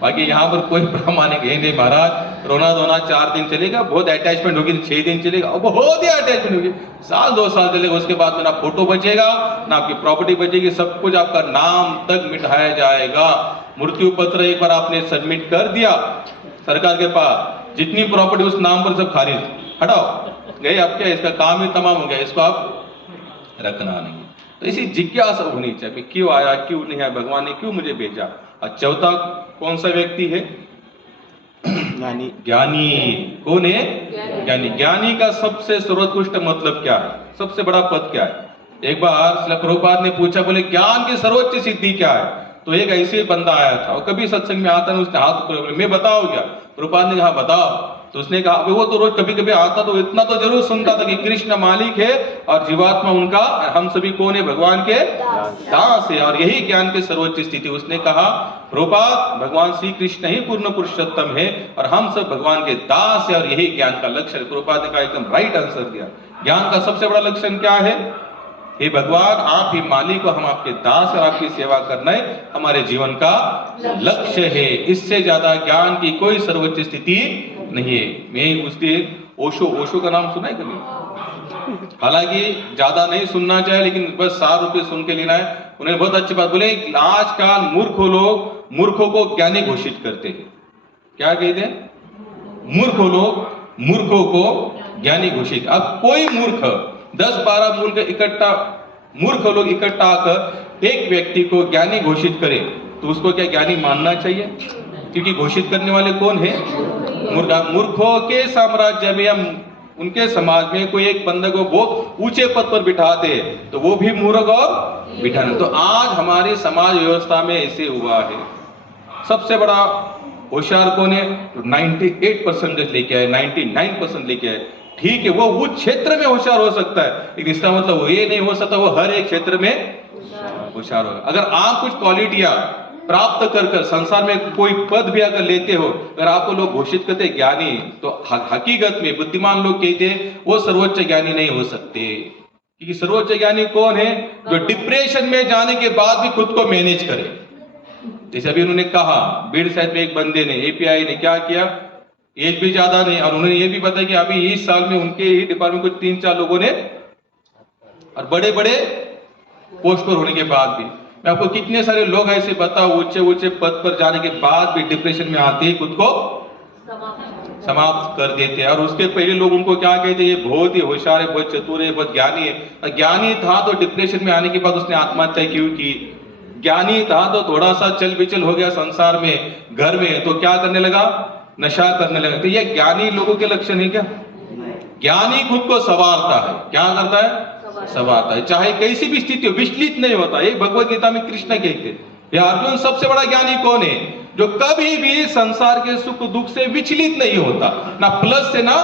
बाकी यहाँ पर कोई प्रामाणिक है नहीं महाराज। रोना धोना 4 दिन चलेगा, बहुत अटैचमेंट होगी 6 दिन चलेगा, और बहुत ही अटैचमेंट होगी 1-2 साल चलेगा, उसके बाद में ना फोटो बचेगा ना आपकी प्रॉपर्टी बचेगी, सब कुछ आपका नाम तक मिटाया जाएगा। मृत्यु पत्र एक बार आपने सबमिट कर दिया सरकार के पास, जितनी प्रॉपर्टी उस नाम पर सब खारिज, हटाओ गए, अब क्या इसका काम ही तमाम हो गया, इसको आप रखना नहीं। तो इसी जिज्ञासा होनी चाहिए, क्यों आया क्यों नहीं आया, भगवान ने क्यों मुझे भेजा। और चौथा कौन सा व्यक्ति है, ज्ञानी। ज्ञानी। कौन है, ज्ञानी। ज्ञानी का सबसे सर्वोत्कृष्ट मतलब क्या है, सबसे बड़ा पद क्या है। एक बार श्रील प्रभुपाद ने पूछा, बोले ज्ञान की सर्वोच्च सिद्धि क्या है। तो एक ऐसे बंदा आया था, और कभी सत्संग में आता है, उसने हाथ ऊपर, मैं बताओ क्या। प्रभुपाद ने कहा बताओ। तो उसने कहा वो तो रोज कभी कभी आता, तो इतना तो जरूर सुनता था कि कृष्ण मालिक है और जीवात्मा उनका, हम सभी कौन है, भगवान के दास है, और यही ज्ञान की सर्वोच्च स्थिति। उसने कहा प्रभुपाद भगवान श्री कृष्ण ही पूर्ण पुरुषोत्तम है और हम सब भगवान के दास है, और यही ज्ञान का लक्ष्य है। प्रभुपाद ने कहा एकदम राइट आंसर दिया। ज्ञान का सबसे बड़ा लक्षण क्या है, हे भगवान आप ही मालिक हो, हम आपके दास और आपकी सेवा करना है हमारे जीवन का लक्ष्य है। इससे ज्यादा ज्ञान की कोई सर्वोच्च स्थिति नहीं है। मैं उसके ओशो का नाम सुना है कभी, हालांकि ज्यादा नहीं सुनना चाहिए, लेकिन बस 4 रुपए सुन के लेना है। उन्होंने बहुत अच्छी बात बोले, आजकल मूर्खों को ज्ञानी घोषित करते हैं। क्या कहते हैं, मूर्खों को ज्ञानी घोषित। अब कोई मूर्ख 10-12 मूर्ख लोग इकट्ठा आकर एक व्यक्ति को ज्ञानी घोषित करे, तो उसको क्या ज्ञानी मानना चाहिए, क्योंकि घोषित करने वाले कौन है, मूर्खों के साम्राज्य में या उनके समाज में कोई एक बंदे को बहुत ऊंचे पद पर बिठाते हैं, तो वो भी मूर्ख और बिठाना। तो आज हमारी समाज व्यवस्था में ऐसे हुआ है। सबसे बड़ा होशियार कौन है, 98% लेके आए, 99% लेके आए। ठीक है, वो उस क्षेत्र में होशियार हो सकता है, लेकिन इसका मतलब वो ये नहीं हो सकता वो हर एक क्षेत्र में होशियार होगा। अगर आप कुछ क्वालिटियां प्राप्त कर संसार में कोई पद भी अगर लेते हो, अगर आपको लोग घोषित करते ज्ञानी, तो हकीकत में बुद्धिमान लोग कहते वो सर्वोच्च ज्ञानी नहीं हो सकते। क्योंकि सर्वोच्च ज्ञानी कौन है, जो डिप्रेशन में जाने के बाद भी खुद को मैनेज करे। जैसे अभी उन्होंने कहा बीड़ साइड में एक बंदे ने, एपीआई ने क्या किया, एज भी ज्यादा नहीं, और उन्होंने ये भी बताया कि अभी इस साल में उनके ही डिपार्टमेंट कुछ 3-4 लोगों ने, और बड़े बड़े पोस्ट पर होने के बाद भी, मैं आपको कितने सारे लोग ऐसे बताओ ऊंचे पद पर जाने के बाद भी डिप्रेशन में आते ही खुद को समाप्त कर देते हैं। और उसके पहले लोग उनको क्या कहते हैं, ये बहुत ही होशियार है, बहुत चतुर है, बहुत ज्ञानी है। ज्ञानी था तो डिप्रेशन में आने के बाद उसने आत्महत्या क्यों की। ज्ञानी था तो थोड़ा सा चल बिचल हो गया संसार में, घर में, तो क्या करने लगा, नशा करने लगा। तो ये ज्ञानी लोगों के लक्षण है क्या। ज्ञानी खुद को संवारता है, क्या करता है, संवारता है, चाहे कैसी भी स्थिति हो, विचलित नहीं होता। ये भगवत गीता में कृष्ण कहते हैं। ये अर्जुन सबसे बड़ा ज्ञानी कौन है, जो कभी भी संसार के सुख दुख से विचलित नहीं होता, ना प्लस से ना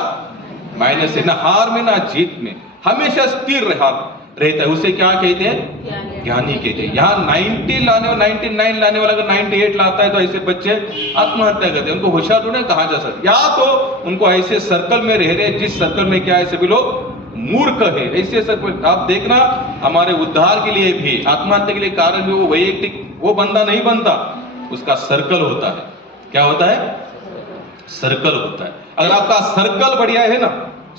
माइनस से, ना हार में ना जीत में, हमेशा स्थिर रहता है। उसे क्या कहते हैं, ज्ञानी कहते हैं। यहाँ 90 लाने और 99 लाने वाला अगर 98 लाता है, तो ऐसे बच्चे आत्महत्या करते हैं। उनको होशियार ढूंढे कहाँ जा सकते, या तो उनको ऐसे सर्कल में रह रहे जिस सर्कल में क्या है सभी लोग मूर्ख है, ऐसे सर्कल। आप देखना हमारे उद्धार के लिए भी, आत्महत्या के लिए कारण भी वो वैयक्तिक वो बंदा नहीं बनता, उसका सर्कल होता है। क्या होता है, सर्कल होता है। अगर आपका सर्कल बढ़िया है ना,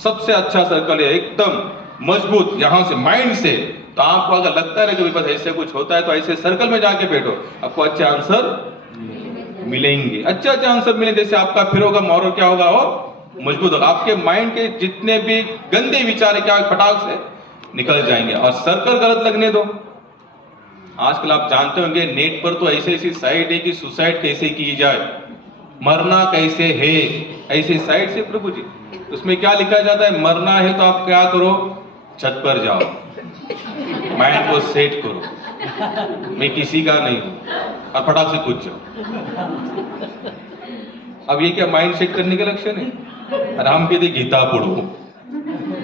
सबसे अच्छा सर्कल है, एकदम मजबूत, यहां से माइंड से, तो आपको अगर लगता है कि बस ऐसे कुछ होता है, तो ऐसे सर्कल में जाके बैठो, आपको अच्छे आंसर मिलेंगे, अच्छे आंसर मिलेंगे। जैसे आपका फिर होगा मॉरल क्या होगा, और मजबूत होगा। आपके माइंड के जितने भी गंदे विचार है क्या फटाक से निकल जाएंगे, और सर्कल गलत लगने दो। आजकल आप जानते होंगे नेट पर तो ऐसी साइट है कि सुसाइड कैसे की जाए, मरना कैसे है, ऐसी साइट से प्रभु जी, उसमें क्या लिखा जाता है, मरना है तो आप क्या करो, छत पर जाओ, माइंड को सेट करो, मैं किसी का नहीं हूं, और फटाक से कूद जाओ। अब ये क्या माइंड सेट करने के लक्षण है। राम कहते गीता पढ़ो,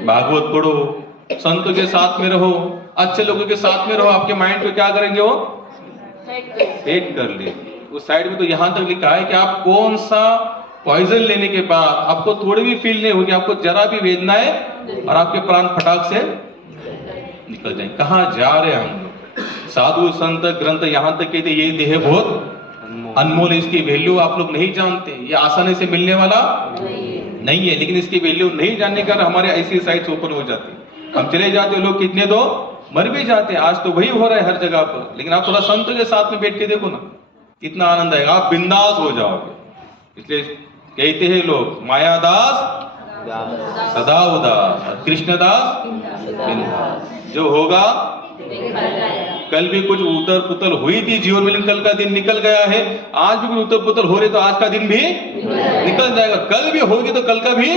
भागवत पढ़ो, संतों के साथ में रहो, अच्छे लोगों के साथ में रहो, आपके माइंड को क्या करेंगे वो Right. सेट कर ले। उस साइड में तो यहां तक लिखा है कि आप कौन सा पॉइजन लेने के बाद आपको थोड़ी भी फील नहीं होगी, आपको जरा भी वेदना है और आपके प्राण फटाक से निकल जाए। कहाँ जा रहे हैं हम लोग? साधु संत ग्रंथ यहां तक कहते ये देह बहुत अनमोल है, इसकी वैल्यू आप लोग नहीं जानते, ये आसानी से मिलने वाला नहीं है, लेकिन इसकी वैल्यू नहीं जानने का हमारे ऐसी साइट्स ओपन हो जाती है। हम चले जाते लोग कितने तो मर भी जाते हैं, आज तो वही हो रहा है हर जगह पर। लेकिन आप थोड़ा संतों के साथ में बैठ के देखो ना, कितना आनंद आएगा, आप बिंदास हो जाओगे। इसलिए कहते हैं लोग मायादास सदा उदास, कृष्णदास बिंदास। जो होगा कल भी कुछ उतर पुतल हुई थी जीवन में, कल का दिन निकल गया है। आज भी कुछ उतर पुतल हो रही तो आज का दिन भी निकल जाएगा, कल भी होगी तो कल का भी।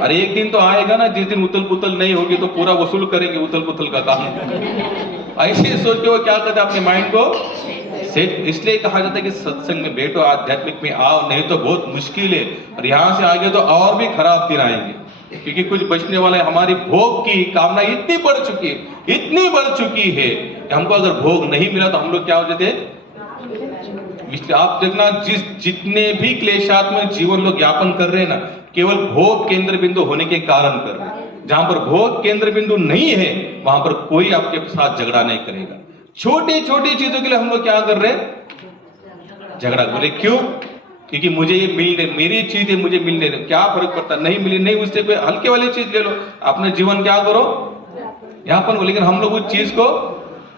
अरे एक दिन तो आएगा ना जिस दिन उतल पुतल नहीं होगी, तो पूरा वसूल करेंगे उतल पुतल का काम। ऐसे सोच के वो क्या करते हैं, अपने माइंड को सेट। इसलिए कहा जाता है कि सत्संग में बैठो, आध्यात्मिक में आओ, नहीं तो बहुत मुश्किल है। और यहां से आगे तो और भी खराब दिन आएंगे, क्योंकि कुछ बचने वाला है। हमारी भोग की कामना इतनी बढ़ चुकी है, इतनी बढ़ चुकी है कि हमको अगर भोग नहीं मिला तो हम लोग क्या हो जाते। इसलिए आप देखना, जितने भी क्लेशात्मक जीवन लोग यापन कर रहे हैं ना, केवल भोग केंद्र बिंदु होने के कारण कर रहे हैं। जहां पर भोग केंद्र बिंदु नहीं है वहां पर कोई आपके साथ झगड़ा नहीं करेगा। छोटी छोटी चीजों के लिए हम लोग क्या कर रहे हैं, झगड़ा। बोले क्यों? क्योंकि मुझे ये मिलने, मेरी चीज है, मुझे मिलने, क्या फर्क पड़ता, नहीं मिली नहीं, उससे कोई हल्के वाली चीज ले लो, अपने जीवन क्या करो यापन को। लेकिन हम लोग उस चीज को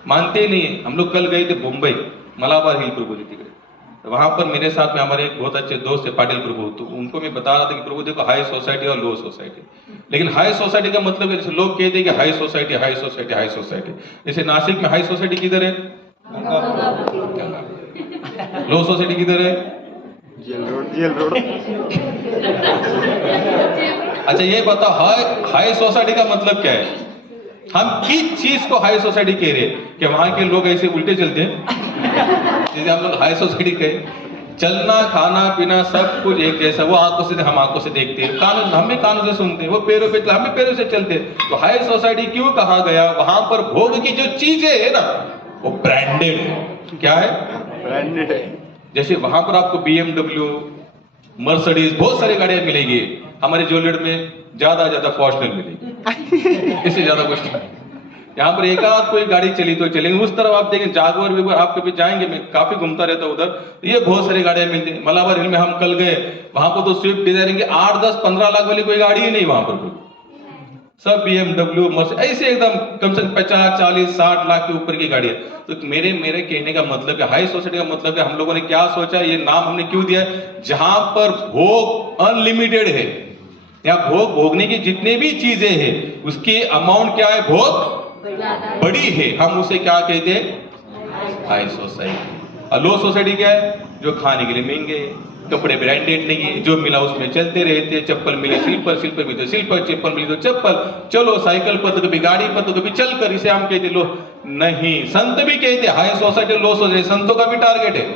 मानते नहीं है। हम लोग कल गए थे मुंबई, मलाबार हिल प्रभु जी के, तो वहां पर मेरे साथ में हमारे एक बहुत अच्छे दोस्त है पाटिल प्रभु, तो उनको मैं बता रहा था कि प्रभु देखो हाई सोसाइटी और लो सोसाइटी। लेकिन हाई सोसाइटी का मतलब है, जैसे लोग कहते हैं कि high society high society high society, जैसे नासिक में हाई सोसाइटी किधर है, लो सोसाइटी किधर है, जेल रोड, जेल रोड। अच्छा ये बताओ हाई सोसाइटी का मतलब क्या है? हम किस चीज को हाई सोसाइटी कह रहे हैं? कि वहां के लोग ऐसे उल्टे चलते हैं, जैसे हम लोग हाई सोसाइटी कहे, चलना खाना पीना सब कुछ एक जैसा, वो आंखों से हम आंखों से देखते हैं, कानों हम भी कानों से सुनते हैं, वो पैरों पे हम भी पैरों से चलते हैं। तो हाई सोसाइटी क्यों कहा गया? वहां पर भोग की जो चीजें है ना वो ब्रांडेड है। क्या है? ब्रांडेड है। जैसे वहां पर आपको BMW, मर्सिडीज बहुत सारी गाड़ियां मिलेगी, हमारे जोलेट में ज्यादा फॉर्च्यूनर मिलेगी, इससे ज्यादा कुछ नहीं। यहाँ पर एक आध कोई गाड़ी चली तो चलेंगे, उस तरफ आप देखें जागवर भी, आप कभी जाएंगे, मैं काफी घूमता रहता हूँ उधर, ये बहुत सारी गाड़ियां मिलती है। मलाबार हिल में हम कल गए, वहां पर तो स्विफ्ट डिजायर की 8, 10, 15 लाख वाली कोई गाड़ी ही नहीं वहां पर, कोई सब BMW, मर्सिडीज ऐसे एकदम कम से कम 50, 40, 60 लाख के ऊपर की गाड़ियां। तो मेरे कहने का मतलब है, हाई सोसाइटी का मतलब है, हम लोगों ने क्या सोचा, ये नाम हमने क्यों दिया? जहां पर भोग अनलिमिटेड है, या भोग भोगने की जितने भी चीजें हैं उसकी अमाउंट क्या है, भोग बड़ी है, हम उसे क्या कहते हैं, हाई सोसाइटी। और लो सोसाइटी क्या है? जो खाने के लिए महंगे, कपड़े ब्रांडेड नहीं है, जो मिला उसमें चलते रहते, चप्पल मिले स्लीपर, स्लीपर मिले तो स्लीपर, चप्पल मिले तो चप्पल, चलो साइकिल पर तो कभी गाड़ी पर तो कभी चलकर, इसे हम कहते लो नहीं। संत भी कहते हाई सोसाइटी लो सोसाइटी, संतों का भी टारगेट है,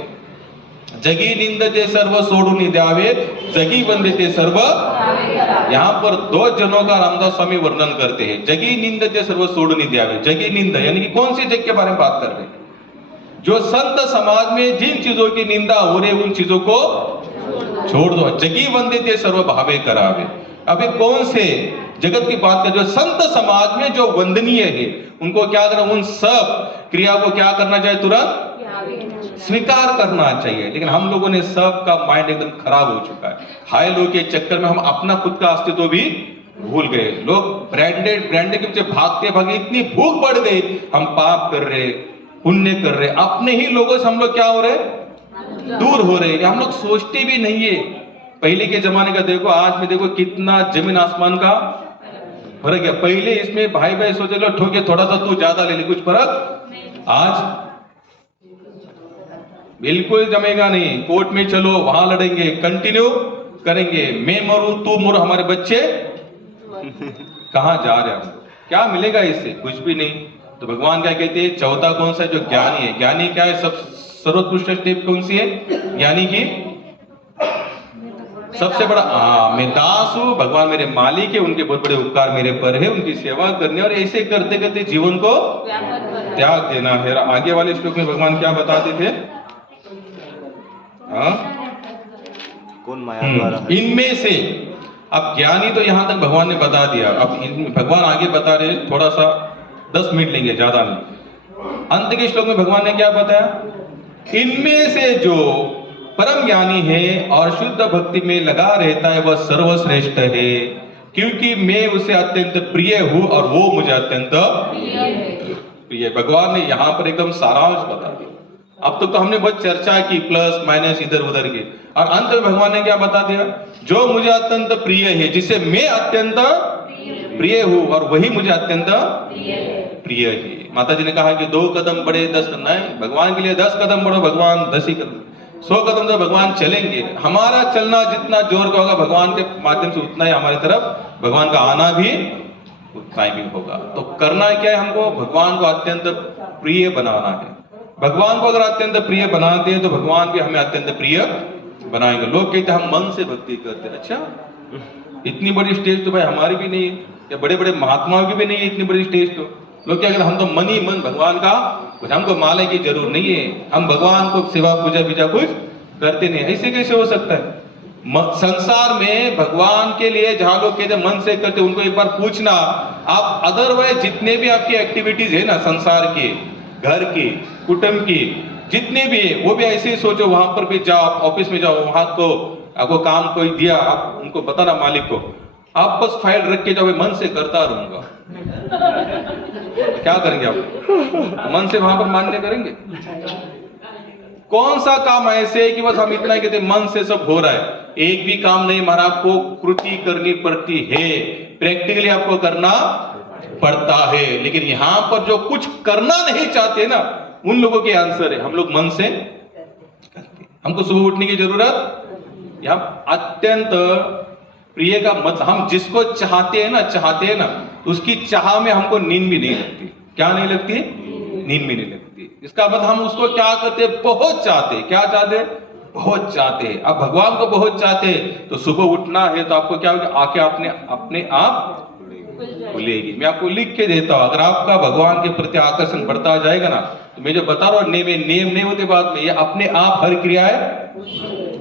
जगी निंदते सर्व सोडून द्यावे, जगी वंदते सर्व। यहाँ पर 2 जनों का रामदास स्वामी वर्णन करते हैं, जगी निंदते सर्व सोडून द्यावे। जगी निंदा यानी कि कौन सी जग के बारे में बात कर रहे हैं? जो संत समाज में जिन चीजों की निंदा हो रही उन चीजों को छोड़ दो। जगी वंदिते सर्व भावे करावे। अभी कौन से जगत की बात कर, जो संत समाज में जो वंदनीय है उनको क्या करना, उन सब क्रिया को क्या करना चाहिए, तुरंत स्वीकार करना चाहिए। लेकिन हम लोगों ने सबका माइंड एकदम खराब हो चुका है। हाई लो के चक्कर में हम अपना खुद का अस्तित्व भी भूल गए। लोग ब्रांडेड के पीछे भागते भागे इतनी भूख बढ़ गई, हम पाप कर रहे, पुण्य कर रहे, अपने ही लोगों से हम लोग क्या हो रहे, दूर हो रहे। हम लोग सोचते भी नहीं है। पहले के जमाने का देखो, आज में देखो कितना जमीन आसमान का फर्क है। पहले इसमें भाई भाई सोचे लो ठोके, थोड़ा सा तू ज्यादा ले ले, कुछ फर्क आज बिल्कुल जमेगा नहीं। कोर्ट में चलो, वहां लड़ेंगे, कंटिन्यू करेंगे, मैं मरूं तू मरो, हमारे बच्चे कहां जा रहे हैं, क्या मिलेगा इससे? कुछ भी नहीं। तो भगवान क्या कहते हैं, चौथा कौन सा, जो ज्ञानी है। ज्ञानी क्या है, सब सर्वोत्कृष्ट स्टेप कौन सी है? ज्ञानी की सबसे बड़ा मैं दास हूँ, भगवान मेरे मालिक है, उनके बहुत बड़े उपकार मेरे पर है, उनकी सेवा करने और ऐसे करते करते जीवन को त्याग देना है। और आगे वाले श्लोक में भगवान क्या बताते थे? कौन माया द्वारा है? इनमें से अब ज्ञानी तो यहां तक भगवान ने बता दिया, अब भगवान आगे बता रहे, थोड़ा सा 10 मिनट लेंगे, ज्यादा नहीं। अंत के श्लोक में भगवान ने क्या बताया? इनमें से जो परम ज्ञानी है और शुद्ध भक्ति में लगा रहता है वह सर्वश्रेष्ठ है, क्योंकि मैं उसे अत्यंत प्रिय हूं और वो मुझे अत्यंत प्रिय। भगवान ने यहां पर एकदम सारांश बता दिया। अब तो हमने बहुत चर्चा की, प्लस माइनस इधर उधर के, और अंत में भगवान ने क्या बता दिया? जो मुझे अत्यंत प्रिय है, जिसे मैं अत्यंत प्रिय हूं और वही मुझे अत्यंत प्रिय है। माता जी ने कहा कि 2 कदम बढ़े 10 कदम, नहीं, भगवान के लिए 10 कदम बढ़ो, भगवान 10 ही कदम, 100 कदम तो भगवान चलेंगे। हमारा चलना जितना जोर का होगा भगवान के माध्यम से उतना ही हमारी तरफ भगवान का आना भी उतना ही होगा। तो करना क्या है? हमको भगवान को अत्यंत प्रिय बनाना है। भगवान को अगर अत्यंत प्रिय बनाते हैं तो भगवान भी हमें अत्यंत प्रिय बनाएंगे। लोग कहते हैं हम मन से भक्ति करते हैं। अच्छा, इतनी बड़ी स्टेज तो भाई हमारी भी नहीं है, या बड़े बड़े महात्माओं की भी नहीं है इतनी बड़ी स्टेज। तो लोग क्या कहते हैं, हम तो मन ही मन भगवान का, कुछ हमको माला की जरूरत नहीं है, हम भगवान को सेवा पूजा बीजा कुछ करते नहीं। ऐसे कैसे हो सकता है? संसार में भगवान के लिए जहां लोग कहते मन से करते, उनको एक बार पूछना, आप अदरवाइज जितने भी आपकी एक्टिविटीज है ना, संसार के, घर की, कुटुंब की, जितने भी है, वो भी ऐसे ही सोचो। वहां पर भी जाओ, ऑफिस में जाओ, वहां को आपको काम कोई दिया, आप उनको बताना मालिक को, आप बस फाइल रख के जाओ, मन से करता रहूंगा। क्या करेंगे आप? मन से वहां पर मान्य करेंगे? कौन सा काम ऐसे है कि बस हम इतना कहते मन से सब हो रहा है? एक भी काम नहीं हमारा, आपको कृति करनी पड़ती है, प्रैक्टिकली आपको करना पड़ता है। लेकिन यहां पर जो कुछ करना नहीं चाहते ना, उन लोगों के आंसर है हम लोग मन से करते। हमको सुबह उठने की जरूरत, यहाँ अत्यंत प्रिय का मत, हम जिसको चाहते हैं ना, उसकी चाह में हमको नींद भी नहीं लगती। क्या नहीं लगती? नींद भी नहीं लगती। इसका मतलब हम उसको क्या करते? बहुत चाहते। क्या चाहते? बहुत चाहते। अब भगवान को बहुत चाहते, तो सुबह उठना है तो आपको क्या होगा? आके अपने आप खुलेगी। मैं आपको लिख के देता हूं, अगर आपका भगवान के प्रति आकर्षण बढ़ता जाएगा ना, तो मैं जो बता रहा हूं नेम नहीं होते बाद में, ये अपने आप हर क्रियाएं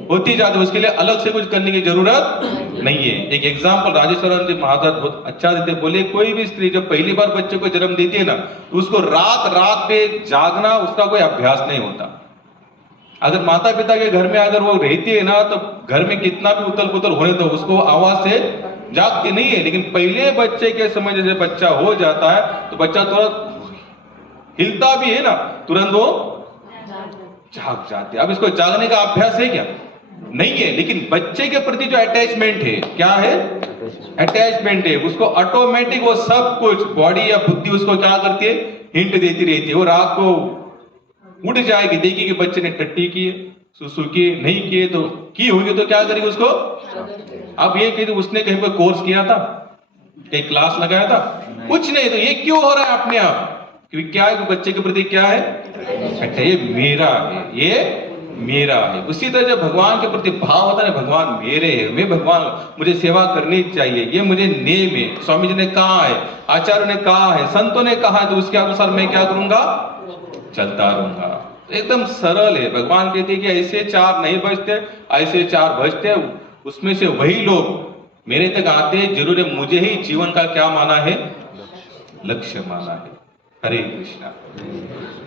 होती जाती है। उसके लिए अलग से कुछ करने की जरूरत नहीं है। एक एग्जाम्पल राजेश्वरानंद जी महाराज बहुत अच्छा देते, बोले कोई भी स्त्री जब पहली बार बच्चे को जन्म देती है ना, तो उसको रात पे जागना उसका कोई अभ्यास नहीं होता। अगर माता पिता के घर में अगर वो रहती है ना, तो घर में कितना भी उथल पुथल होने तो उसको आवाज से जागती नहीं है। लेकिन पहले बच्चे के समय जैसे बच्चा हो जाता है, तो बच्चा तुरंत हिलता भी है ना, तुरंत वो जाग जाते। अब इसको जागने का अभ्यास है क्या? नहीं है। लेकिन बच्चे के प्रति जो अटैचमेंट है, क्या है? अटैचमेंट है। उसको ऑटोमेटिक वो सब कुछ बॉडी या बुद्धि उसको क्या करती है? हिंट देती रहती है। वो रात को उठ जाएगी, देखी कि बच्चे ने टट्टी की, सुसु की, नहीं किए तो की होगी, तो क्या करेगी उसको? अब ये कहते उसने कहीं पर कोर्स किया था, कहीं क्लास लगाया था? कुछ नहीं। तो ये क्यों हो रहा है अपने आप? क्योंकि क्या है? बच्चे के प्रति क्या है? अच्छा, ये मेरा है, ये मेरा है। उसी तरह जब भगवान के प्रति भाव होता है, भगवान मेरे है, मैं भगवान, मुझे सेवा करनी चाहिए, ये मुझे नेम है, स्वामी जी ने कहा है, आचार्य ने कहा है, संतों ने कहा है, तो उसके अनुसार मैं क्या करूंगा? चलता रहूंगा। एकदम सरल है। भगवान कहते हैं कि ऐसे 4 नहीं बजते, ऐसे 4 बजते, उसमें से वही लोग मेरे तक आते हैं, जरूर है मुझे ही जीवन का क्या माना है? लक्ष्य माना है। हरे कृष्णा।